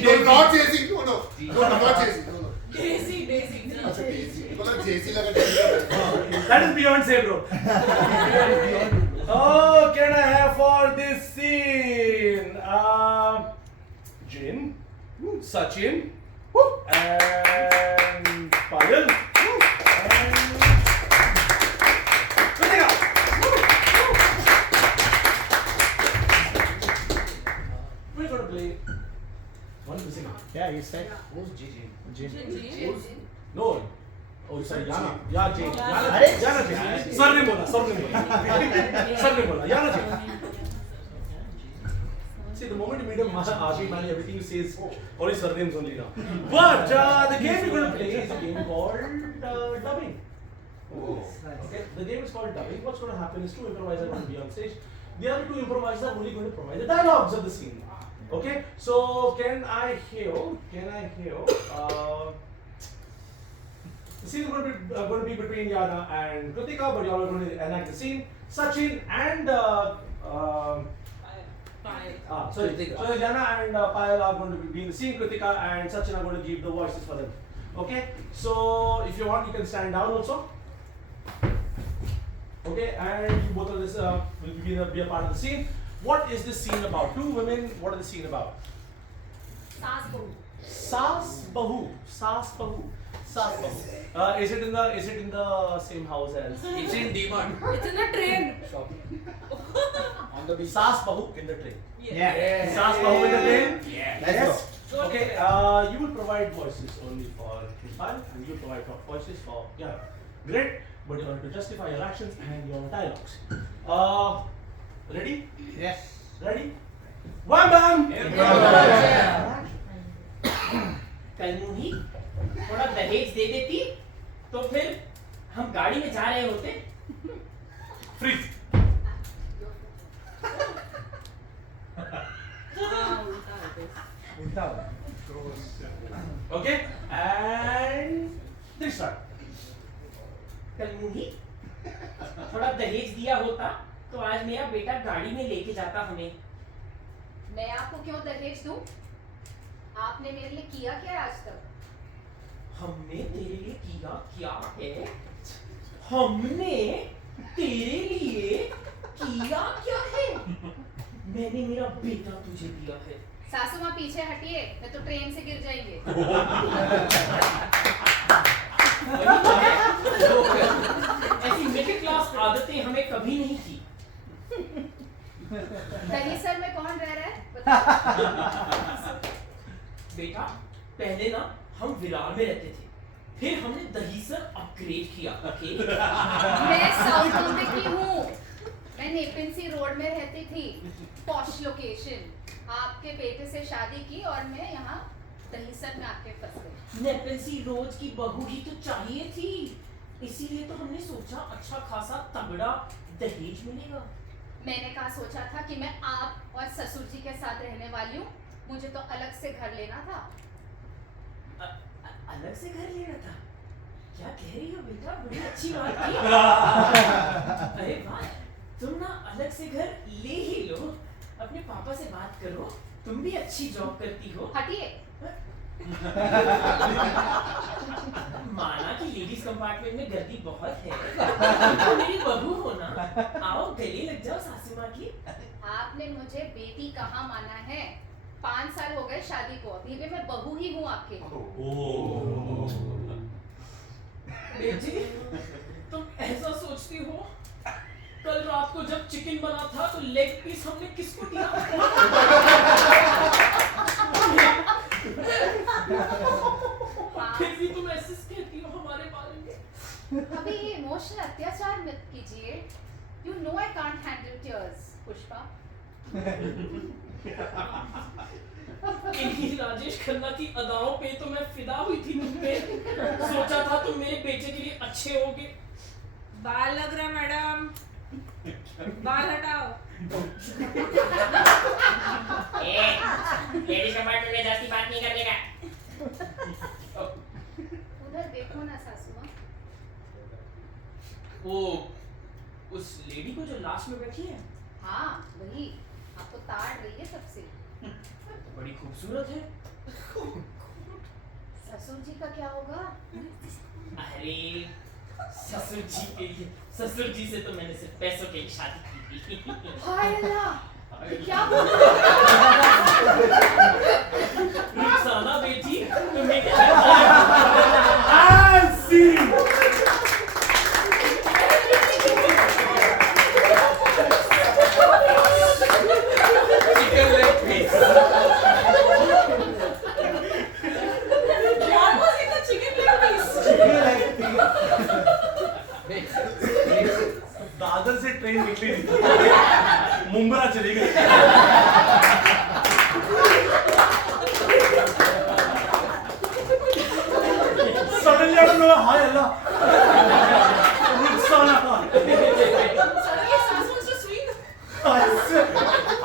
No, not Jay-Z. No, not Jay-Z. No. Daisy. अच्छा Jay-Z. मतलब Jay-Z लगा Jay-Z. That is Beyonce, bro. Oh, can I have for this scene? Jin, Sachin, and Payal, and Kritika. We're gonna play one missing. Yeah, you said. Who's Jin? Jin. No. Oh, sorry, Yana. Yeah, Jane. अरे Yana Jane. Sir ने बोला. Sir ने बोला. Yana Jane. See, the moment you meet him, Ashi, Mali, everything he says, all his surnames only now. But the game we're going to play is a game called dubbing. Okay, the game is called dubbing. What's going to happen is two improvisers are going to be on stage. The other two improvisers are only going to provide the dialogues of the scene. Okay, so can I hear? The scene is going to be between Yana and Kritika, but you all are going to enact the scene. Sachin and so Yana and Payal are going to be in the scene. Kritika and Sachin are going to give the voices for them. Okay, so if you want, you can stand down also. Okay, and you both of this will be a part of the scene. What is this scene about? Two women. What is the scene about? Saas Bahu. Is it in the same house as? It's in D-Mart. It's in a train. On the beach. Saas Bahu in the train. Yeah. Saas Bahu in the train. Yes. Okay. You will provide voices only for Kripal, and you will provide voices for Great. But you have to justify your actions and your dialogues. Ready? Yes. Ready? Wham bam! कलमुही थोड़ा दहेज दे देती तो फिर हम गाड़ी में जा रहे होते. Freeze. Okay, and this start. कलमुही थोड़ा दहेज दिया होता तो आज मेरा बेटा गाड़ी में लेके जाता हमें. मैं आपको क्यों दहेज दूं? आपने मेरे लिए किया क्या आज तक? हमने तेरे लिए किया किया क्या है? हमने तेरे लिए किया क्या है? मैंने मेरा बेटा तुझे दिया है। सासू माँ पीछे हटिए, नहीं तो ट्रेन से गिर जाएंगे। ऐसी मिडिल क्लास आदतें हमें कभी नहीं थी। दहीसर में कौन रह रहा है? बेटा, पहले ना हम विरार में रहते थे, फिर हमने दहीसर अपग्रेड किया। ओके? मैं साउथ बॉम्बे की हूँ। मैं नेपिंसी रोड में रहती थी, पॉश लोकेशन। आपके बेटे से शादी की और मैं यहाँ दहीसर में आके फंस गई। नेपिंसी रोड की बहू ही तो चाहिए थी, इसीलिए तो हमने सोचा अच्छा खासा तगड़ा दहेज मिलेगा। मैंने कहा सोचा था कि मैं आप और ससुर जी के साथ रहने वाली हूँ, मुझे तो अलग से घर लेना था। अलग से घर लेना था? क्या कह रही हो बेटा, बड़ी अच्छी बात की। अरे वाह, तुम ना अलग से घर ले ही लो, अपने पापा से बात करो, तुम भी अच्छी जॉब करती हो। हटिए। माना कि लेडीज कंपार्टमेंट में गर्दी बहुत है, तो मेरी बहू हो ना, आओ गले लग जाओ सासू माँ की। आपने मुझे बेटी कहाँ माना है? 5 साल हो गए शादी को, अभी भी मैं बहू ही हूँ आपके। बेटी, तुम ऐसा सोचती हो? कल रात को जब चिकन बना था तो लेग पीस हमने किसको दिया? फिर भी तुम ऐसे कहती हो हमारे बारे में। अभी ये इमोशनल अत्याचार मत कीजिए। You know I can't handle tears, Pushpa. इन्हीं राजेश खन्ना की अदाओं पे तो मैं फिदा हुई थी तुम पे। सोचा था तुम मेरे बेटे के लिए अच्छे होगे। बाल लग रहा मैडम, बाल हटाओ। लेडीज कंपार्टमेंट में जाती बात नहीं करने का। उधर देखो ना सासू माँ। वो उस लेडी को जो लास्ट में बैठी है, हाँ वही, आपको ताड़ रही है सबसे। बड़ी खूबसूरत है। ससुर जी का क्या होगा? अरे ससुर जी से तो मैंने सिर्फ पैसों के लिए शादी की थी। हाय अल्लाह, क्या बोल रुखसाना बेटी, तुम्हें क्या चिकन लेग पीस। दादर से ट्रेन निकली थी, मुंबई चली गई। Suddenly I don't know, hi Allah, Rukhsana.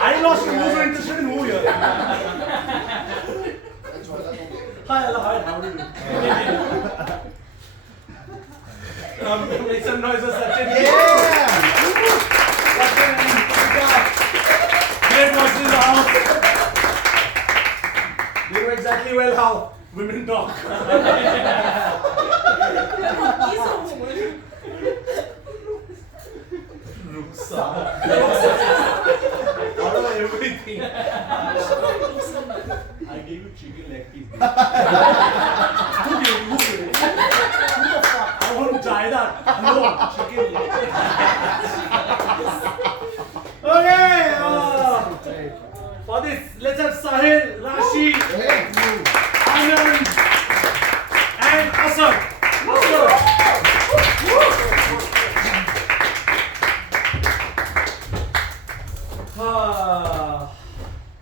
I lost who's interested in who here. Hi Allah, hi, how are you? Make some noise for Sachin. Sachin and Pritika. Great voices in the house. You know exactly well how women talk. Rukhsana. Out of everything. I gave you chicken leg piece. Who gave you? Who gave you? Who the fuck? I want to try that. No, chicken leg. Okay. For this, let's have Sahil, Rashi, Anand, and Asad.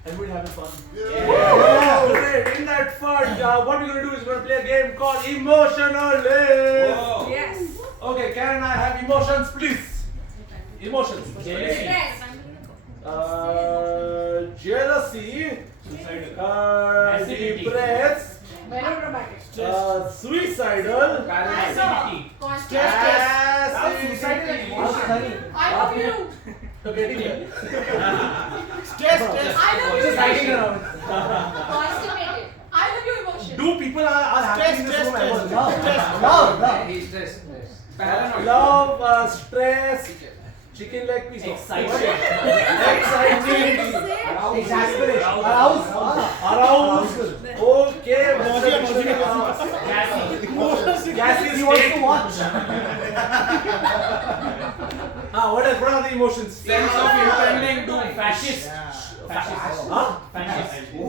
Everybody having fun? Yeah. Great. In that fun, what we're going to do is we're going to play a game called Emotional Live. Yes. Okay, can I have emotions, please? Emotions. Jealousy. Yes. Jealousy. Depressed. Melodramatic. Suicidal. Passivity. Passivity. I love you. Okay, ठीक है. I love you. Just hiding around. Constipated. I love you emotion. Do people are happy in this room? He's stressed. Love, stress, chicken leg piece. Excitement. Exasperation. Aroused. Okay. Gassy. He wants to watch. What are the emotions? Sense of impending doom. Fascist. Huh?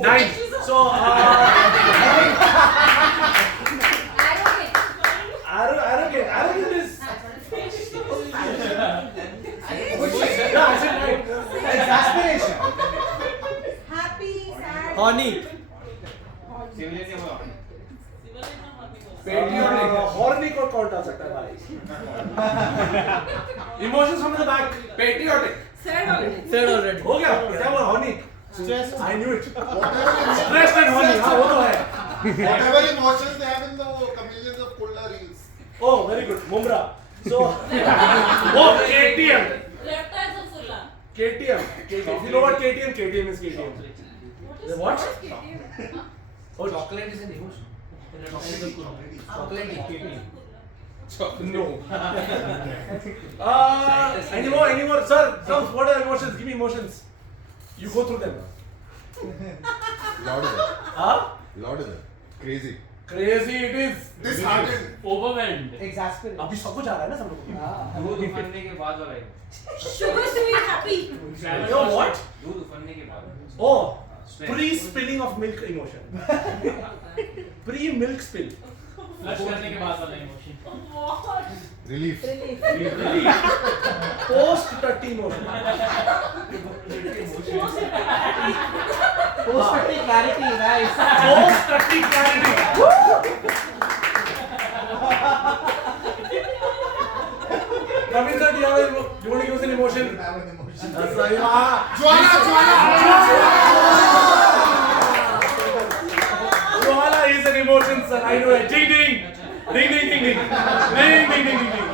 Nine. So, arrogant is. Yeah, I said nine. Exasperation. Happy, sad. Horny. Horny को कौन डाल सकता है भाई? Emotions from the back. Patriotic. Sad already. हो गया? क्या बोला? Horny. Stress. I knew it. Stress and horny. हाँ वो तो है. Whatever emotions they have in the chameleons of Kulla reels. Oh, very good. Mumra. So, oh, KTM. KTM. If you know what KTM is KTM. What? Oh, Chocolate is an emotion. No. Any more, sir? What are emotions? Give me emotions. You go through them. Louder. Huh? Louder. Crazy. Crazy it is. Disheartened. Overwhelmed. Exasperate. अभी सब कुछ आ रहा है ना सब लोगों को. दूध उफनने के बाद वाला है. Sugar sweet happy. Yo, what? दूध उफनने के बाद. Oh, pre-spilling of milk emotion. Pre-milk spill. Flush करने के बाद वाला emotion. Relief. Post-tutty emotion. Post-tutty clarity, nice. Post-tutty clarity. Praveen sir, do you want to give us an emotion? Jwala is an emotion, sir. I know it. Ding ding. Ding ding ding ding. Ding ding ding ding.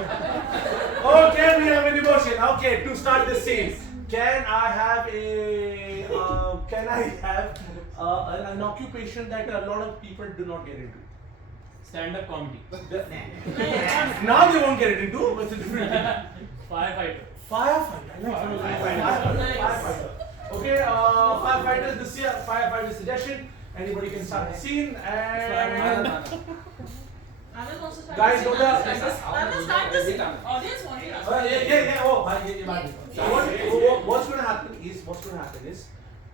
Okay, we have an emotion. Okay, to start the scene, can I have an occupation that a lot of people do not get into? Stand-up comedy. Now they won't get it into. What's the difference? Firefighter. Firefighter. Okay, firefighters this year. Firefighter suggestion. Anybody can start the scene and. Guys, don't start the scene. Audience wants to. Yeah. Oh, what's going to happen is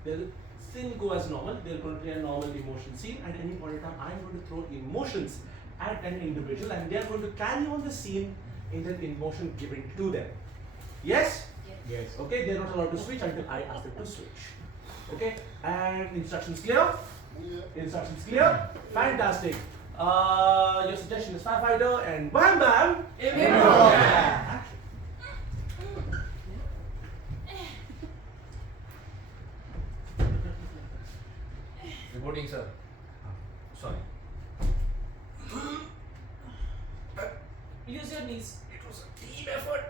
they'll thing go as normal. They're going to play a normal emotion scene. At any point in time, I'm going to throw emotions at an individual, and they are going to carry on the scene in the emotion given to them. Yes. Yes. Okay. They're not allowed to switch until I ask them to switch. Okay. And instructions clear. Instructions clear. Fantastic. Your suggestion is firefighter and bam bam. Action. Reporting, sir. Sorry. Use your knees. It was a team effort.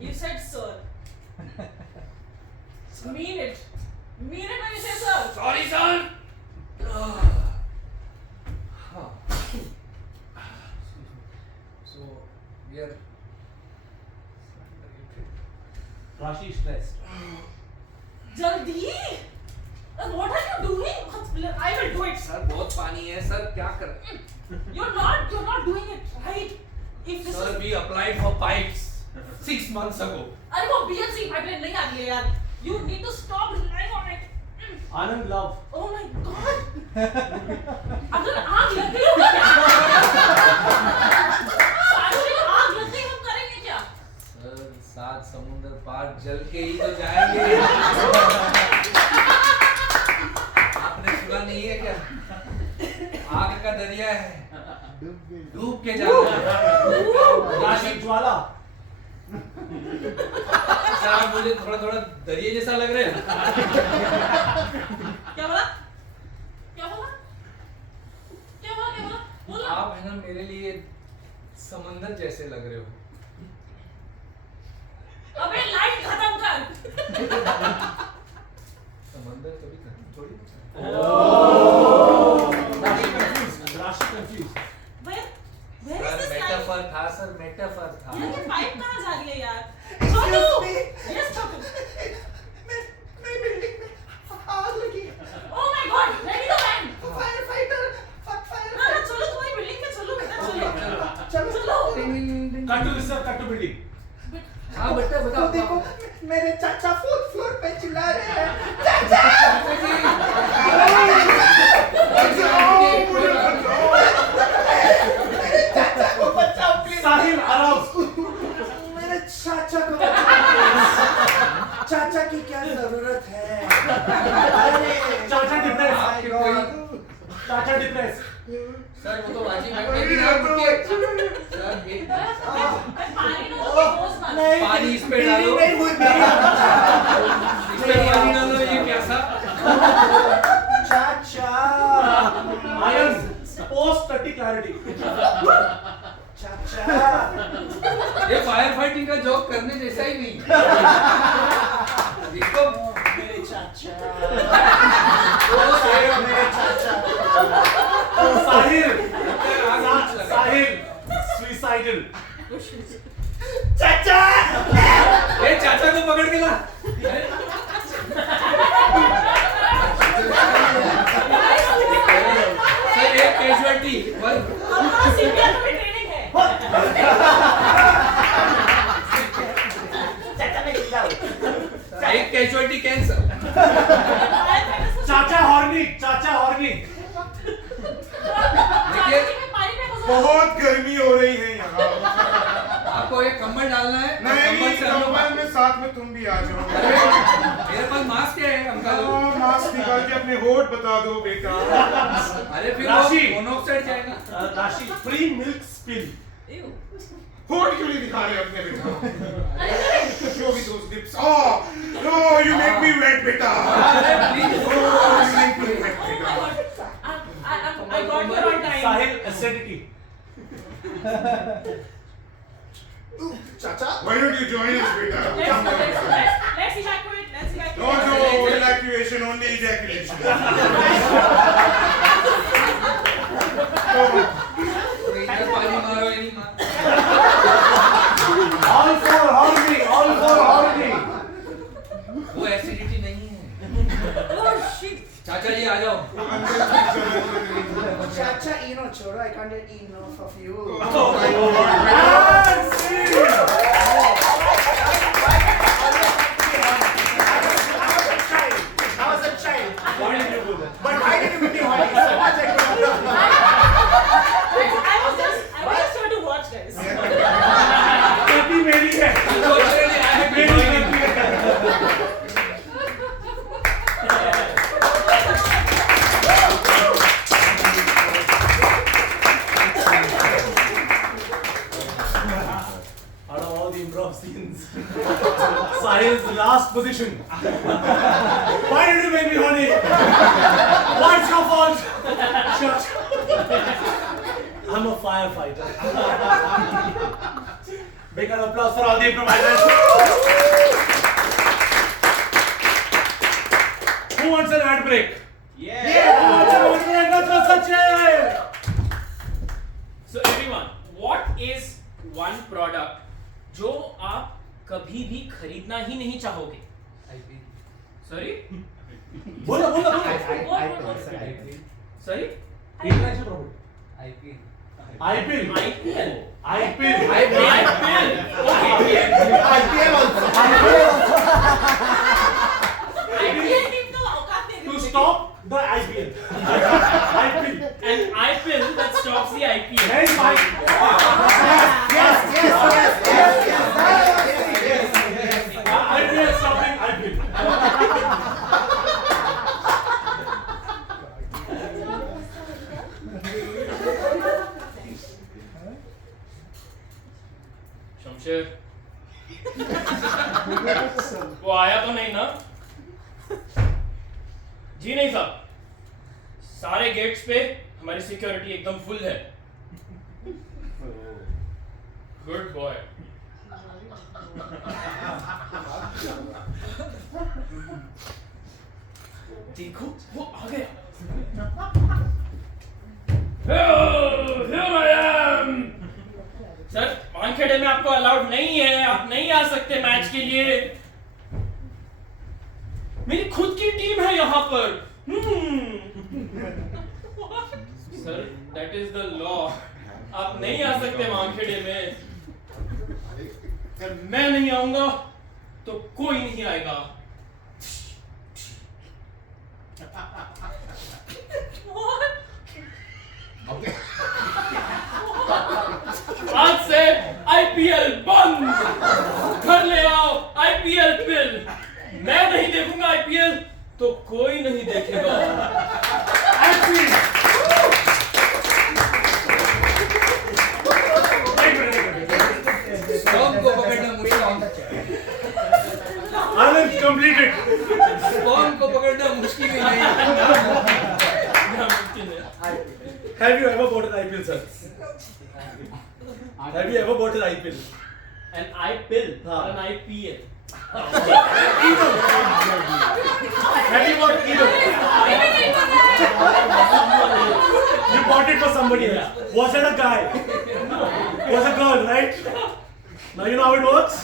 You said sir. Mean it. Mean it when you say sir. Sorry, son. So we are. Rashi stressed. Jaldi. What are you doing? I will do it. Sir बहुत पानी है sir क्या कर रहे हैं? You're not doing it right. If this Sir, is we applied for pipes 6 months ago. अरे वो BMC pipeline नहीं आ रही है यार. You need to stop relying on it. Anand love. Oh my God. अगर आग लग गई होगी ना. सारे आग लग गई हम करेंगे क्या? सर 7 समुंदर पार जल के ही तो जाएंगे. आपने सुना नहीं है क्या? आग का दरिया है. डूब के जाना. राशि ज्वाला. सर आप मुझे थोड़ा थोड़ा दरिया जैसा लग रहे हैं. क्या बोला? क्या बोला? क्या बोला? क्या बोला? बोला. आप है ना मेरे लिए समंदर जैसे लग रहे हो. अबे लाइट खत्म कर. समंदर कभी खत्म थोड़ी होता है. confused. Where is sir this line? Metaphor था सर, मेटाफर था। यार ये पाइप कहाँ जा रही है यार? Excuse छोटू! me. Yes, छोटू. मैं बिल्डिंग में आग लगी है। Oh my God! Ready the man. Fire ना चलो तुम्हारी बिल्डिंग में चलो बेटा चलो. चलो Cut to this, sir. Cut to building. हाँ बेटा तो बताओ। देखो मेरे चाचा 4th फ्लोर पे चिल्ला रहे हैं चाचा को बचाओ प्लीज Sahil, आराम. मेरे चाचा को बचाओ चाचा की क्या जरूरत है अरे चाचा depressed. my God. Chacha depressed. Sir वो तो वाजी मैं नहीं आप रुकिए। सर ये पानी ना दो रोज मार. नहीं पानी इस पे डालो। नहीं मुझे इस पे पानी डालो ये प्यासा। चाचा Iron, post 30 clarity. चाचा ये फायर फाइटिंग का जॉब करने जैसा ही नहीं। इसको मेरे चाचा मेरे चाचा Sahil, Sahil, suicidal. चाचा ये चाचा को पकड़ के ला। सर एक कैजुअलिटी हमारा सीपीआर में ट्रेनिंग है. चाचा मैं चिल्ला एक casualty cancer. Chacha horny, Chacha horny. देखिए बहुत गर्मी हो रही है यहाँ आपको एक कंबल डालना है। नहीं कंबल से हम लोग कंबल में साथ में तुम भी आ जाओ मेरे पास मास्क है अंकल। मास्क निकाल के अपने होठ बता दो बेटा अरे फिर राशि। वो मोनोऑक्साइड जाएगा। Rashi, free milk spill. होठ क्यों नहीं दिखा रहे अपने बेटा Show me those lips. Oh, no, you make me wet, बेटा अरे please. Oh, you make me wet, बेटा I got you on time. Sahil, acidity. चाचा Why don't you join us, बेटा Come on, बेटा. Let's evacuate. Let's evacuate. No, no, evacuation, only ejaculation. इधर पानी मारो ये नहीं मार। All for horny, all for horny. वो एसिडिटी नहीं है। Oh shit. चाचा जी आ जाओ। चाचा इनो छोड़ो I can't get enough of you Oh my God. And scene. I was a child Why did you do that? but why did you give me horny so much I could have done I was just trying to watch, guys. गलती मेरी है. Unfortunately, I had मेरी to गलती है. Out of all the improv scenes, Sahil's last position. Why did you make me horny? What's your fault? Shut. I'm a firefighter. Big round of applause for all the improvisers. Who wants an ad break? Yeah. Who wants an ad break? Let's go, Sachin. So everyone, what is one product जो आप कभी भी खरीदना ही नहीं चाहोगे? Sorry? बोलो बोलो बोलो. Sorry? International robot. IPL. IPL. IPL. IPL. Okay. IPL also IPL team तो औकात नहीं To stop the IPL. IPL. An IPL that stops the IPL. Hey, Mike. yes IPL stopping IPL. Shamsher वो आया तो नहीं ना? जी नहीं साहब, सारे गेट्स पे हमारी सिक्योरिटी एकदम फुल है। Good boy. देखो वो आ गया। Here I am. Sir Wankhede में आपको अलाउड नहीं है, आप नहीं आ सकते मैच के लिए। मेरी खुद की टीम है यहाँ पर। Sir that is the law, आप नहीं आ सकते वानखेड़े में। अगर मैं नहीं आऊंगा तो कोई नहीं आएगा। आज से आईपीएल बंद। घर ले आओ आईपीएल बिल। मैं नहीं देखूंगा आईपीएल तो कोई नहीं देखेगा। स्पर्म को पकड़ना मुश्किल। Anand completed. स्पर्म को पकड़ना मुश्किल ही नहीं। Have you ever bought an IPL, sir? Have you ever bought an IPL? An IPL or हाँ. an IPL? Either. Have you bought either? You bought it for somebody else. Was it a guy? Was a girl, right? Now you know how it works?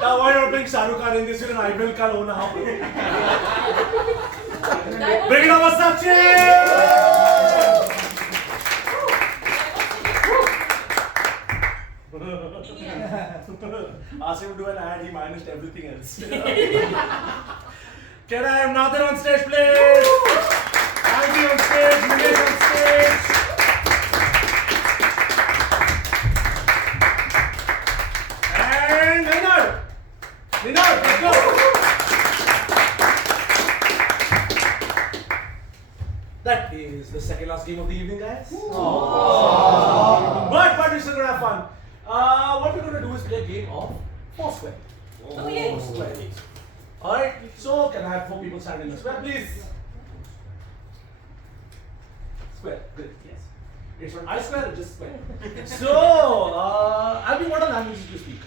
Now why not bring Shah Rukh Khan in this with an IPL card owner? Bring it up, Sachin! Ask him to do an ad, he managed everything else. Can I have Nathan on stage, please? Andy on stage, Nilesh on stage. And Leonard! Leonard, let's go! That is the second last game of the evening, guys. But we're still gonna have fun. What we're gonna do is play a game of Foursquare. Oh, yeah. Foursquare. Alright, so can I have 4 people stand in the square, please? Square, good, yes. It's not I square, it's just square. So, Abhi, what language do you speak?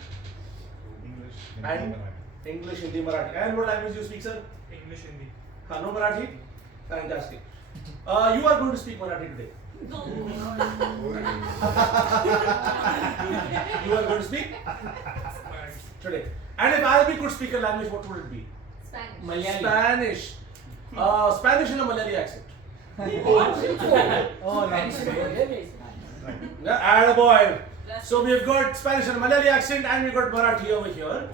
English, Hindi, Marathi. And what language do you speak, sir? English, Hindi. No Marathi? Fantastic. You are going to speak Marathi today. You are going to speak today. And if Albi could speak a language, what would it be? Spanish. Malayali. Spanish. Spanish in a Malayali accent. Yeah, attaboy. So we have got Spanish and Malayali accent, and we got Marathi over here.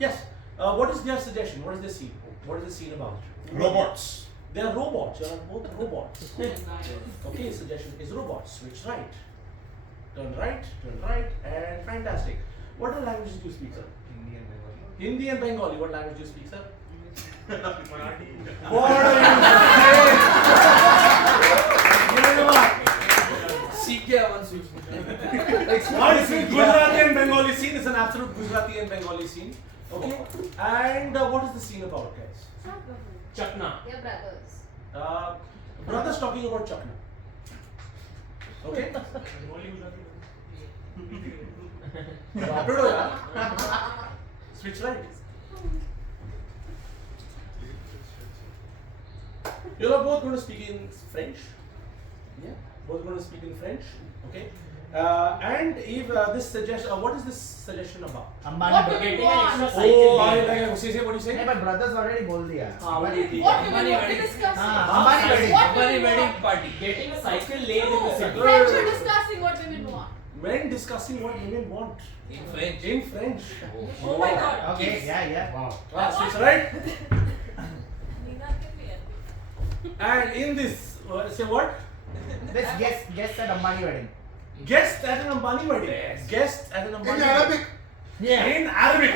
Yes. What is their suggestion? What is the scene? What is the scene about? Robots. They are robots. They are both robots. Okay, suggestion is robots. Switch right. Turn right, and fantastic. What other languages do you speak, sir? Hindi and Bengali. What language do you speak, sir? Marathi. What are you saying? सीख गया one switch. I speak Gujarati and Bengali scene. It's an absolute Gujarati and Bengali scene. Okay. And what is the scene about, guys? Chakna. They're brothers. Brothers talking about Chakna. Okay. Rapido, yaar. Switch right. You are both going to speak in French. Yeah. Both going to speak in French. Okay. And if this suggestion, what is this suggestion about? What women Getting an want? extra cycle. Oh, I like say what you say. नहीं but brothers already बोल दिया What women want to discuss? हमारी wedding What Happening women wedding want? party. Getting a cycle lane in the city. Friends are discussing what women want. Men discussing what women want. In French. In French. Oh my god. okay yeah wow Switch right. And in this, say what? this guest at Ambani wedding Guest at an Ambani wedding. Yes. Guest at an Ambani In wedding. Arabic. In Arabic.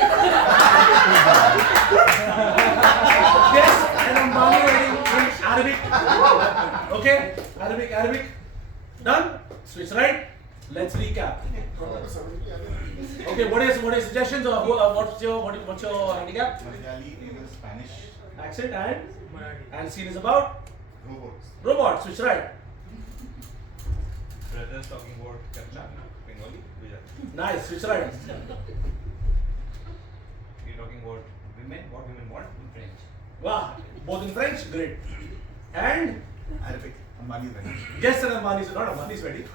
Guest at an Ambani wedding in Arabic. Okay? Arabic. Done? Switch right. Let's recap. Okay, what is suggestions or what's your handicap? Malayali, English, Spanish, Accent and Marathi. scene is about robots. robots. Switch right. Brothers talking about Kachna. Bengali. Nice. Switch right. We're talking about women. What women want in French. Wow. Both in French. Great. And Arabic. Ambani's wedding. guess that Ambani's not Ambani's wedding.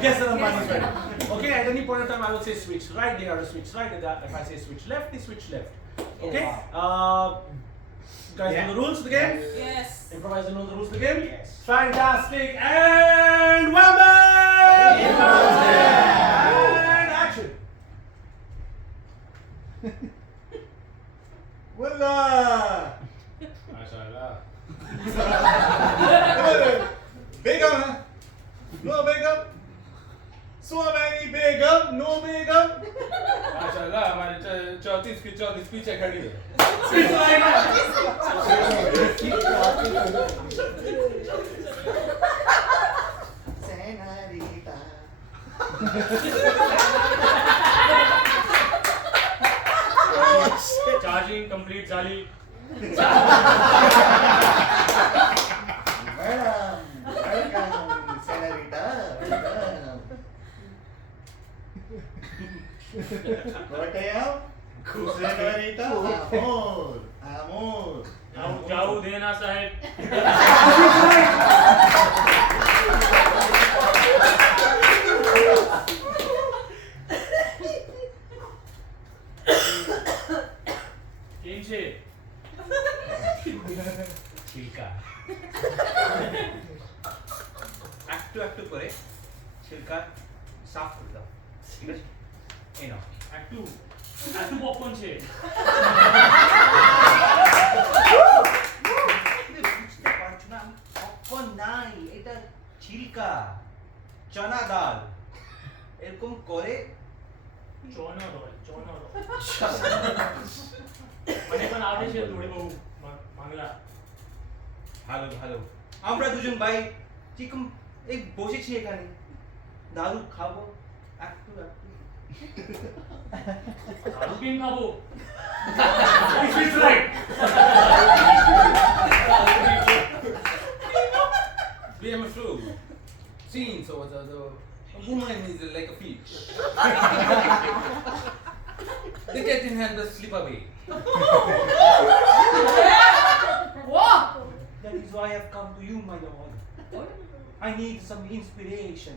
Guess that Ambani's wedding. Okay. At any point in time, I will say switch right. They have to switch right. If I say switch left, they switch left. Okay. Guys, know the rules of the game. Yes. Improviser knows the rules of the game. Yes. Fantastic. And women. And action. Wallah. माशाल्लाह Begum, huh? No Begum. So many Begum, no Begum. माशाल्लाह हमारे 34 की 34 पीछे खड़ी है Senorita. Charging complete Zali. Madam, welcome, Senorita. Welcome. Kottayam, Senorita, amor. जाऊ देना साहेब. કેમ છે? छिलका একটু করে छिलका সাফ করে দাও ঠিক আছে এই নাও একটু পপকর্ন છે. বুঝতে পারছো না পপকর্ন নাই এটা छिलका চনা ডাল এরকম করে ચોનો રોલ. મને પણ આવડે છે થોડી બહુ বাংলা. ভালো ভালো আমরা দুজন ভাই চিকম এই বসেছি এখানে দারু খাবো একটু દારૂ કેમ ખાવો? Switch right. BMFO scene, so the woman is like a fish. The cat in hand will slip away. Whoa. That is why I have come to you, my lord. I need some inspiration.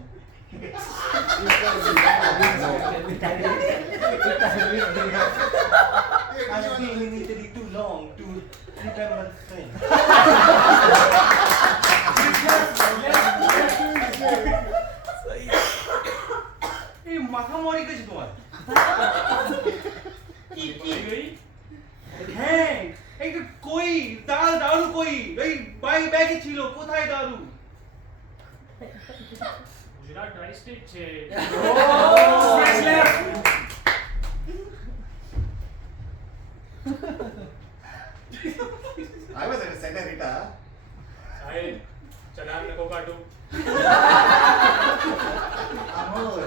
I've been in Italy too long to remember French. এই মাথা মরে গেছে তোমার হ্যাঁ এইটা কই দারু কই এই ব্যাগে ছিল কোথায় দারু ગુજરાત ડ્રાઈ સ્ટેટ છે. Switch left. I was at a Senorita. સાહેબ ચલાન नको કાઢો. Amor.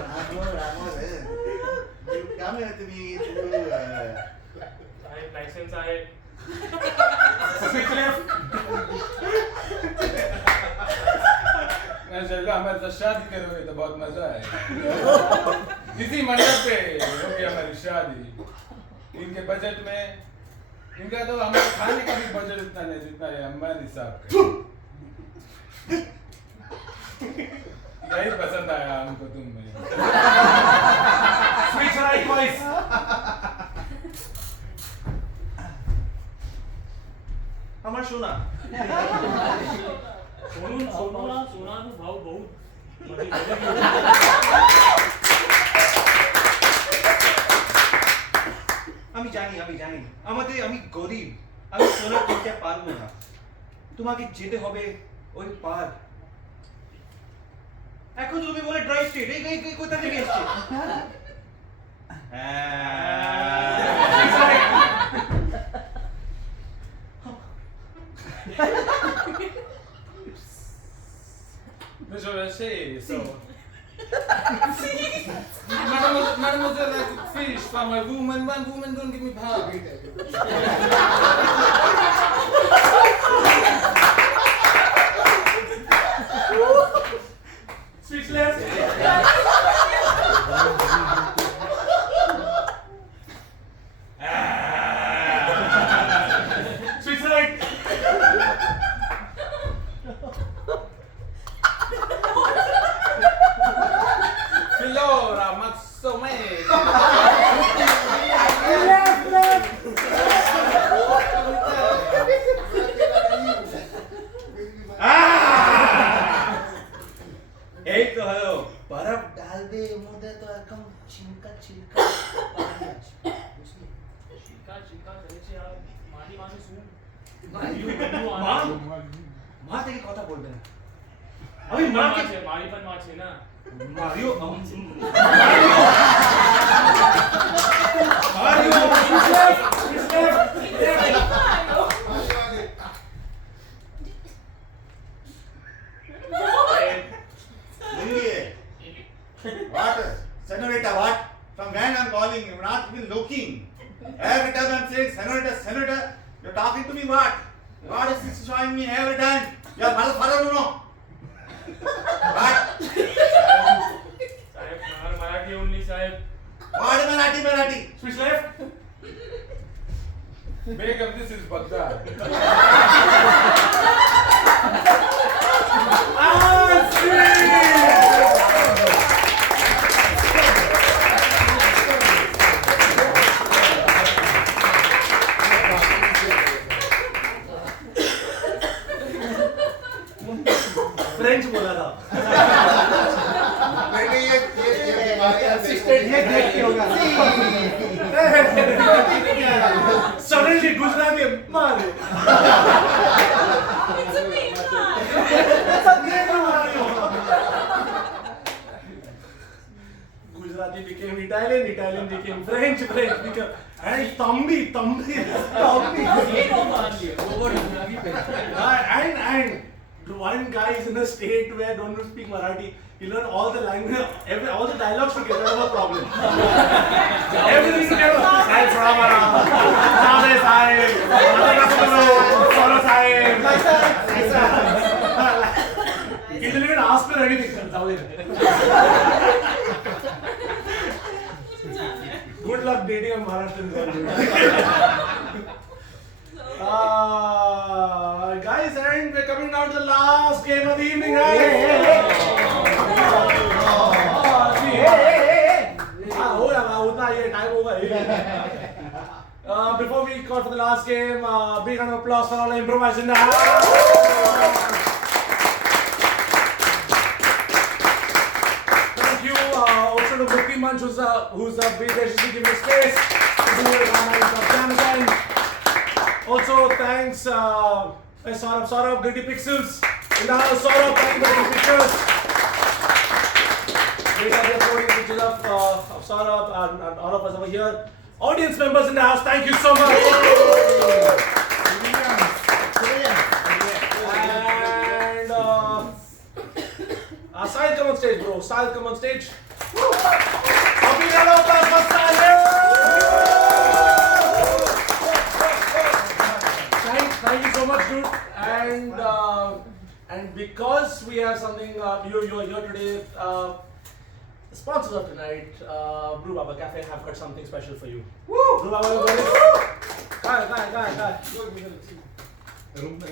You come here to me to સાહેબ લાયસન્સ आहे. Switch left. माशाल्लाह हमारे साथ शादी करोगे तो बहुत मजा आएगा इसी मंडप पे होगी हमारी शादी इनके बजट में इनका तो हमारे खाने का भी बजट उतना नहीं जितना है अंबानी साहब का यही पसंद आया हमको तुम में Switch right, boys. আমার সোনা સોનાનો ભાવ બહુ વધી ગયો. আমি জানি আমি গরিব আমি সোনা কিনতে পারবো না তোমাকে যেতে হবে ওই পার এখন তো তুমি বলে ড্রাই স্টেট এই কোথা থেকে এসেছে Monsieur so Mademoiselle like fish from a woman. One woman don't give me power. Switch left. माँ माँ तेरे कौता बोल देना अभी माँ के मारी पर माँ छे ना Mario What? Senorita, what? From when I'm calling, you're not even looking. Every time I'm saying senorita, senorita, you're talking to me what? What is this showing me every time? You're motherfucker, no? What? साहेब Marathi only साहेब What is Marathi? Switch left. Make up this is Baghdad. French बोला था नहीं ये बीमारी Assistant है, देख के होगा. सडनली गुजराती मार Gujarati became Italian, Italian became French, French became and Tambi. And one guy is in a state where don't speak Marathi. He learn all the language, all the dialogues together, no problem. Everything together. Sai Pramara, Sade Sai, Soro Sai. He didn't even ask for anything. Good luck dating a Maharashtrian girl. Guys, and we're coming down to the last game of the evening, guys. Before we call for the last game, big round of applause for all the improvisers in the house. Thank you also to Mukti Manch, who's been graciously giving space to do it on Jam again. Also, thanks Saurabh, Gritty Pixels in the house. Saurabh, thank you for taking pictures. These are the recording pictures of Saurabh and all of us over here. Audience members in the house, thank you so much. And Sahil, come on stage, bro. Sahil, come on stage. Happy round of applause for Sahil. Thank you so much, dude. And because we have something, you are here today. The sponsors of tonight, Brew Baba Cafe, have got something special for you. Woo! Brew Baba, guy. Room में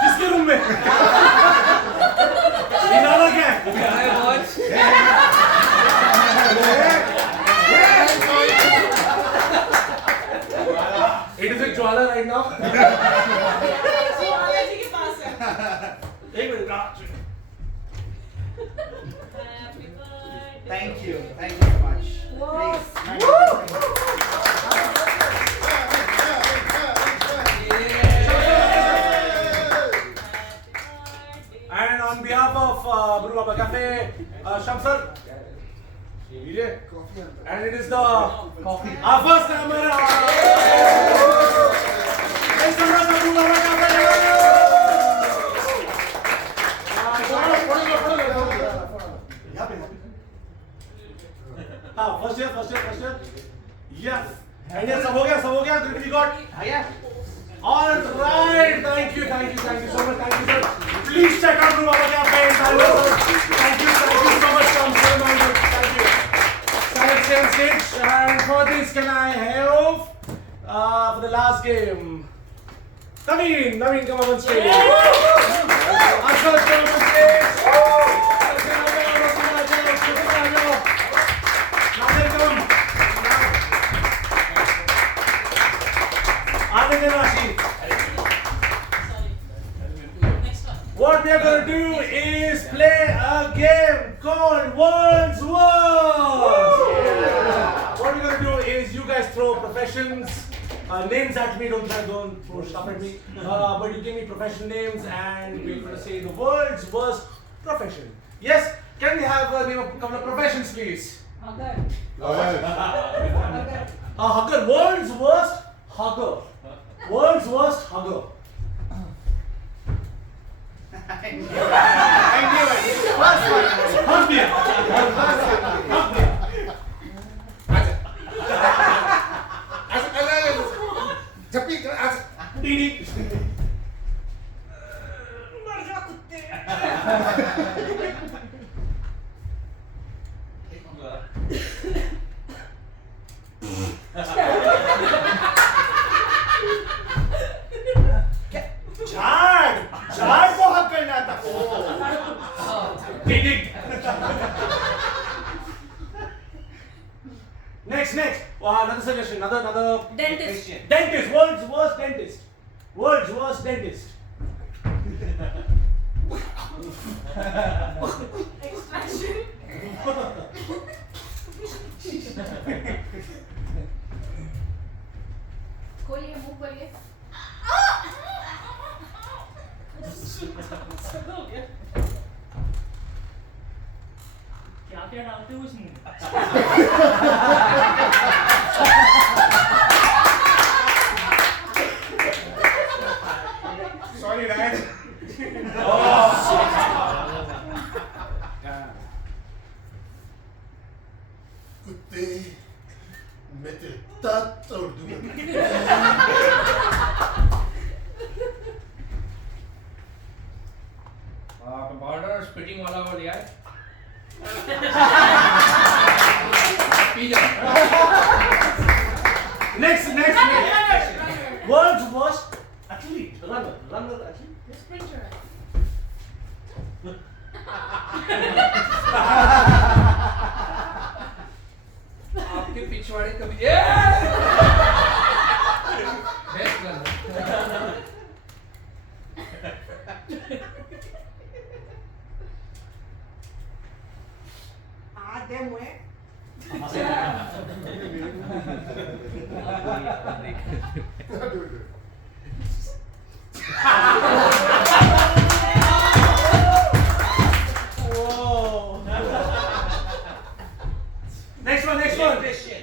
किसके room में? इनाना क्या है? It is a Jwala right now. एक minute. Thank you so much. Please. And on behalf of Brew Baba Cafe, Shamsar, and it is the coffee. Our first timer. Let's welcome Brew Baba Cafe. First year. Yes. And yes, सब हो गया. We got. All right. Thank you so much. Thank you, sir. Please check out Brew Baba Cafe. Thank you so much, Shamsar. Thank you. Stay on stage. And for this, can I have for the last game? Naveen, come on stage. Ashok, come on stage. What we are going to do is play a game called Words. What we're going to do is you guys professions, names at me. Don't throw stuff at me. But you give me profession names, and we're going to say the world's worst profession. Yes. Can we have a name of a couple of professions, please? Hugger. Hugger. World's worst hugger. World's worst hugger. I knew it. First one. Hug me. Hug me. मर जा कुत्ते। झाड़ को हक करना था। Next. Another suggestion. Another. Dentist. Dentist. World's worst dentist. World's worst dentist. Extraction. खोलिए मुंह खोलिए। क्या क्या डालते हो इसमें? Sorry, Dad. कुत्ते मैं तेरे दांत तोड़ दूंगा। कंपाउंडर स्पिटिंग वाला वो लिया है। पी जा। Next. World's worst athlete. Runner athlete. Sprinter. आपके पिछवाड़े कभी बेस्ट रन। आधे मुए। Next one. Electrician.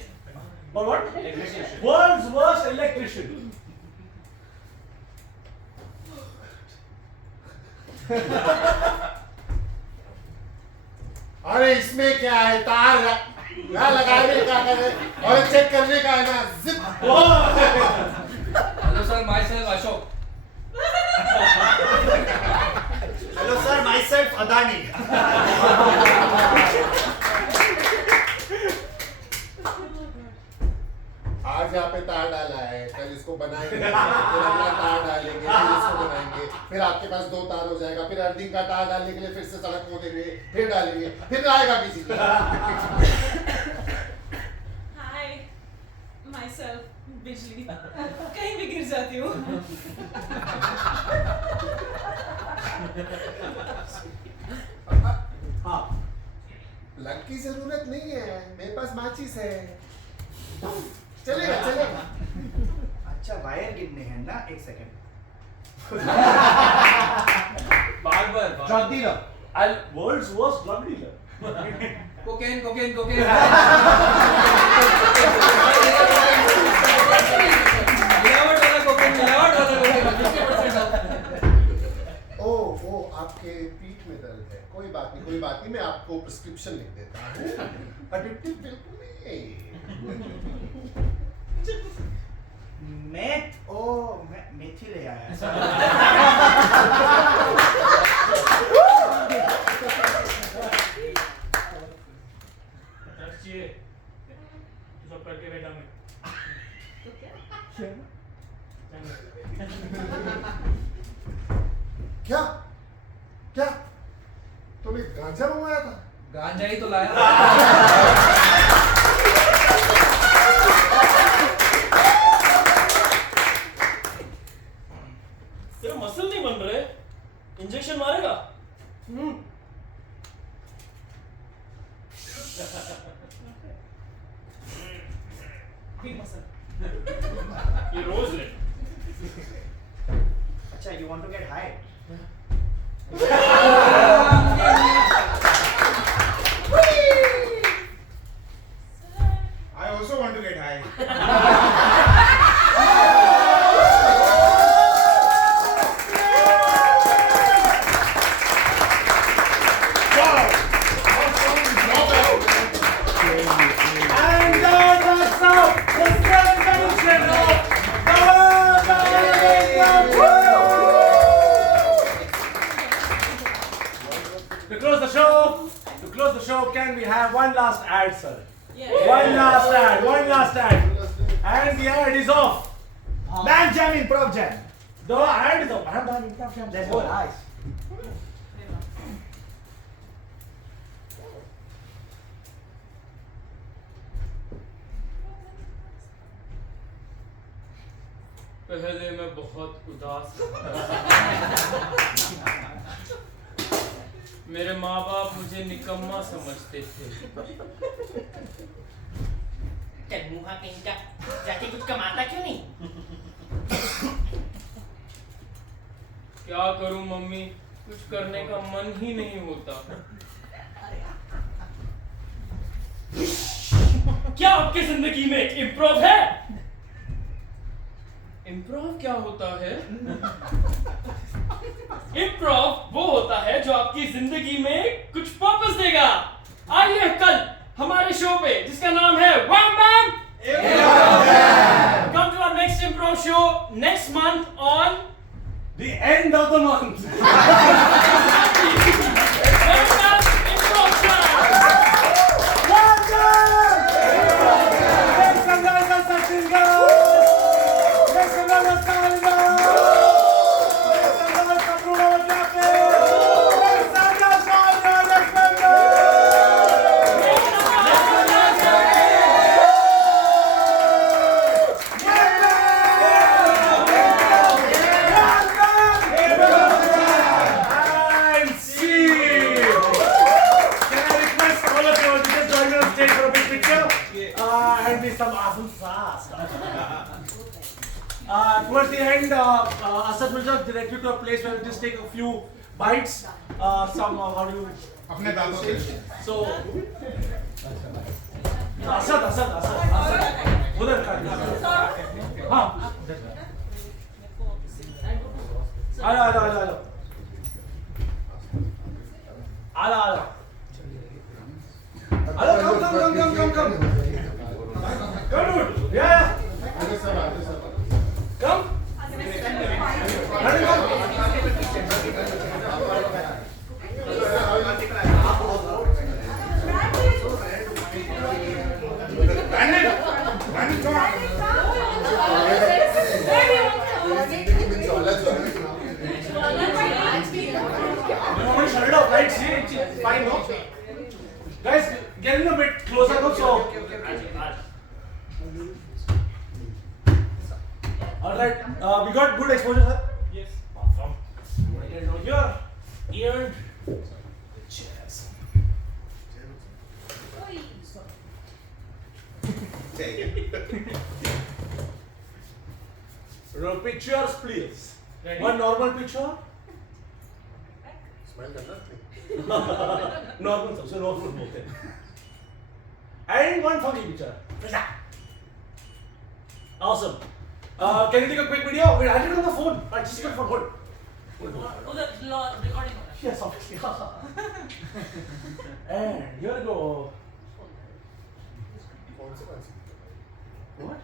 What? Electrician. World's worst electrician. अरे इसमें क्या है तार यहाँ लगाने का है और चेक करने का है ना zip. Hello sir my self Ashok. Hello sir my self Adani. आज यहाँ पे तार डाला है, कल इसको बनाएंगे, फिर अगला तार डालेंगे, फिर इसको बनाएंगे, फिर आपके पास 2 तार हो जाएगा, फिर अर्थिंग का तार डालने के लिए फिर से सड़क खोदेंगे, फिर डालेंगे, फिर आएगा बिजली। हाय माई सेल्फ बिजली कहीं भी गिर जाती हूँ। हाँ। प्लग की जरूरत नहीं है, मेरे पास माचिस है। चलेगा। अच्छा वायर गिरने हैं ना, 1 second. Barber. Drug dealer. World's worst drug dealer. Cocaine ओ आपके पीठ में दर्द है, कोई बात नहीं, मैं आपको प्रिस्क्रिप्शन लिख देता हूँ। एडिक्टिव बिल्कुल नहीं। मैं मेथी ले आया। सब करके बेटा मैं। क्या तुमने गांजा मंगवाया था? गांजा ही तो लाया। तेरा मसल नहीं बन रहे, इंजेक्शन मारेगा? Big muscle. ये रोज ले. अच्छा, you want to get high? I also want to get high. And that's up the seventh edition of To close the show, can we have one last ad, sir? One last ad. And the ad is off. Bam Jam Improv Jam. The ad is off. Bam Jam Improv Jam. Let's go. Nice. पहले मैं बहुत उदास था. मेरे माँ बाप मुझे निकम्मा समझते थे. मुहा कहीं का जाके कुछ कमाता क्यों नहीं? क्या करूं मम्मी, कुछ करने का मन ही नहीं होता. क्या आपकी जिंदगी में इम्प्रोव है? इम्प्रोव क्या होता है? इम्प्रोव वो होता है जो आपकी जिंदगी में कुछ पर्पस देगा. आइए कल हमारे शो पे जिसका नाम है Wham Bam Come to our next improv show next month on the end of the month. Wham Bam Improv Show. Some awesome sauce. Towards the end, Asad will just direct you to a place where we just take a few bites. How do you? अपने दांतों से. So, Asad. उधर का. हाँ. आला. Come. Come, dude. Yeah. Come. Shut it up, right? See, it's fine, no? Guys, get in a bit closer, no? So. Alright, we got good exposure, sir? Yes. Awesome. Right over here. Eared. Cheers. Roll pictures, please. Ready? One normal picture. Smile करना. Normal, सबसे normal बोलते हैं. And one funny picture. Awesome. Can you take a quick video? Wait, I did it on the phone. I just got for hold. recording. Yes, obviously. And here we go. What?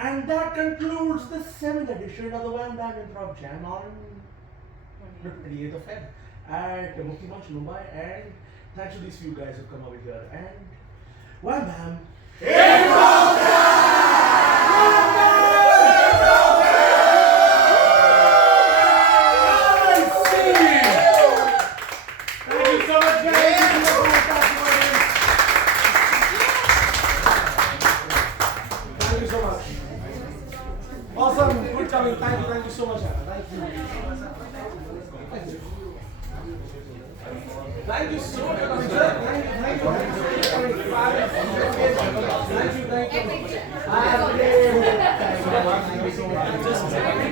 And that concludes the 7th edition of the Wham Bam Improv Jam on the 28th of Feb at Mukti Manch, Mumbai. And thanks to these few guys who've come over here. And Wham Bam Improv Thank you so much, guys. Thank you so much. Awesome, good coming. Thank you so much, Anna. Thank you. Thank you so much, sir. Thank you. Thank you so much.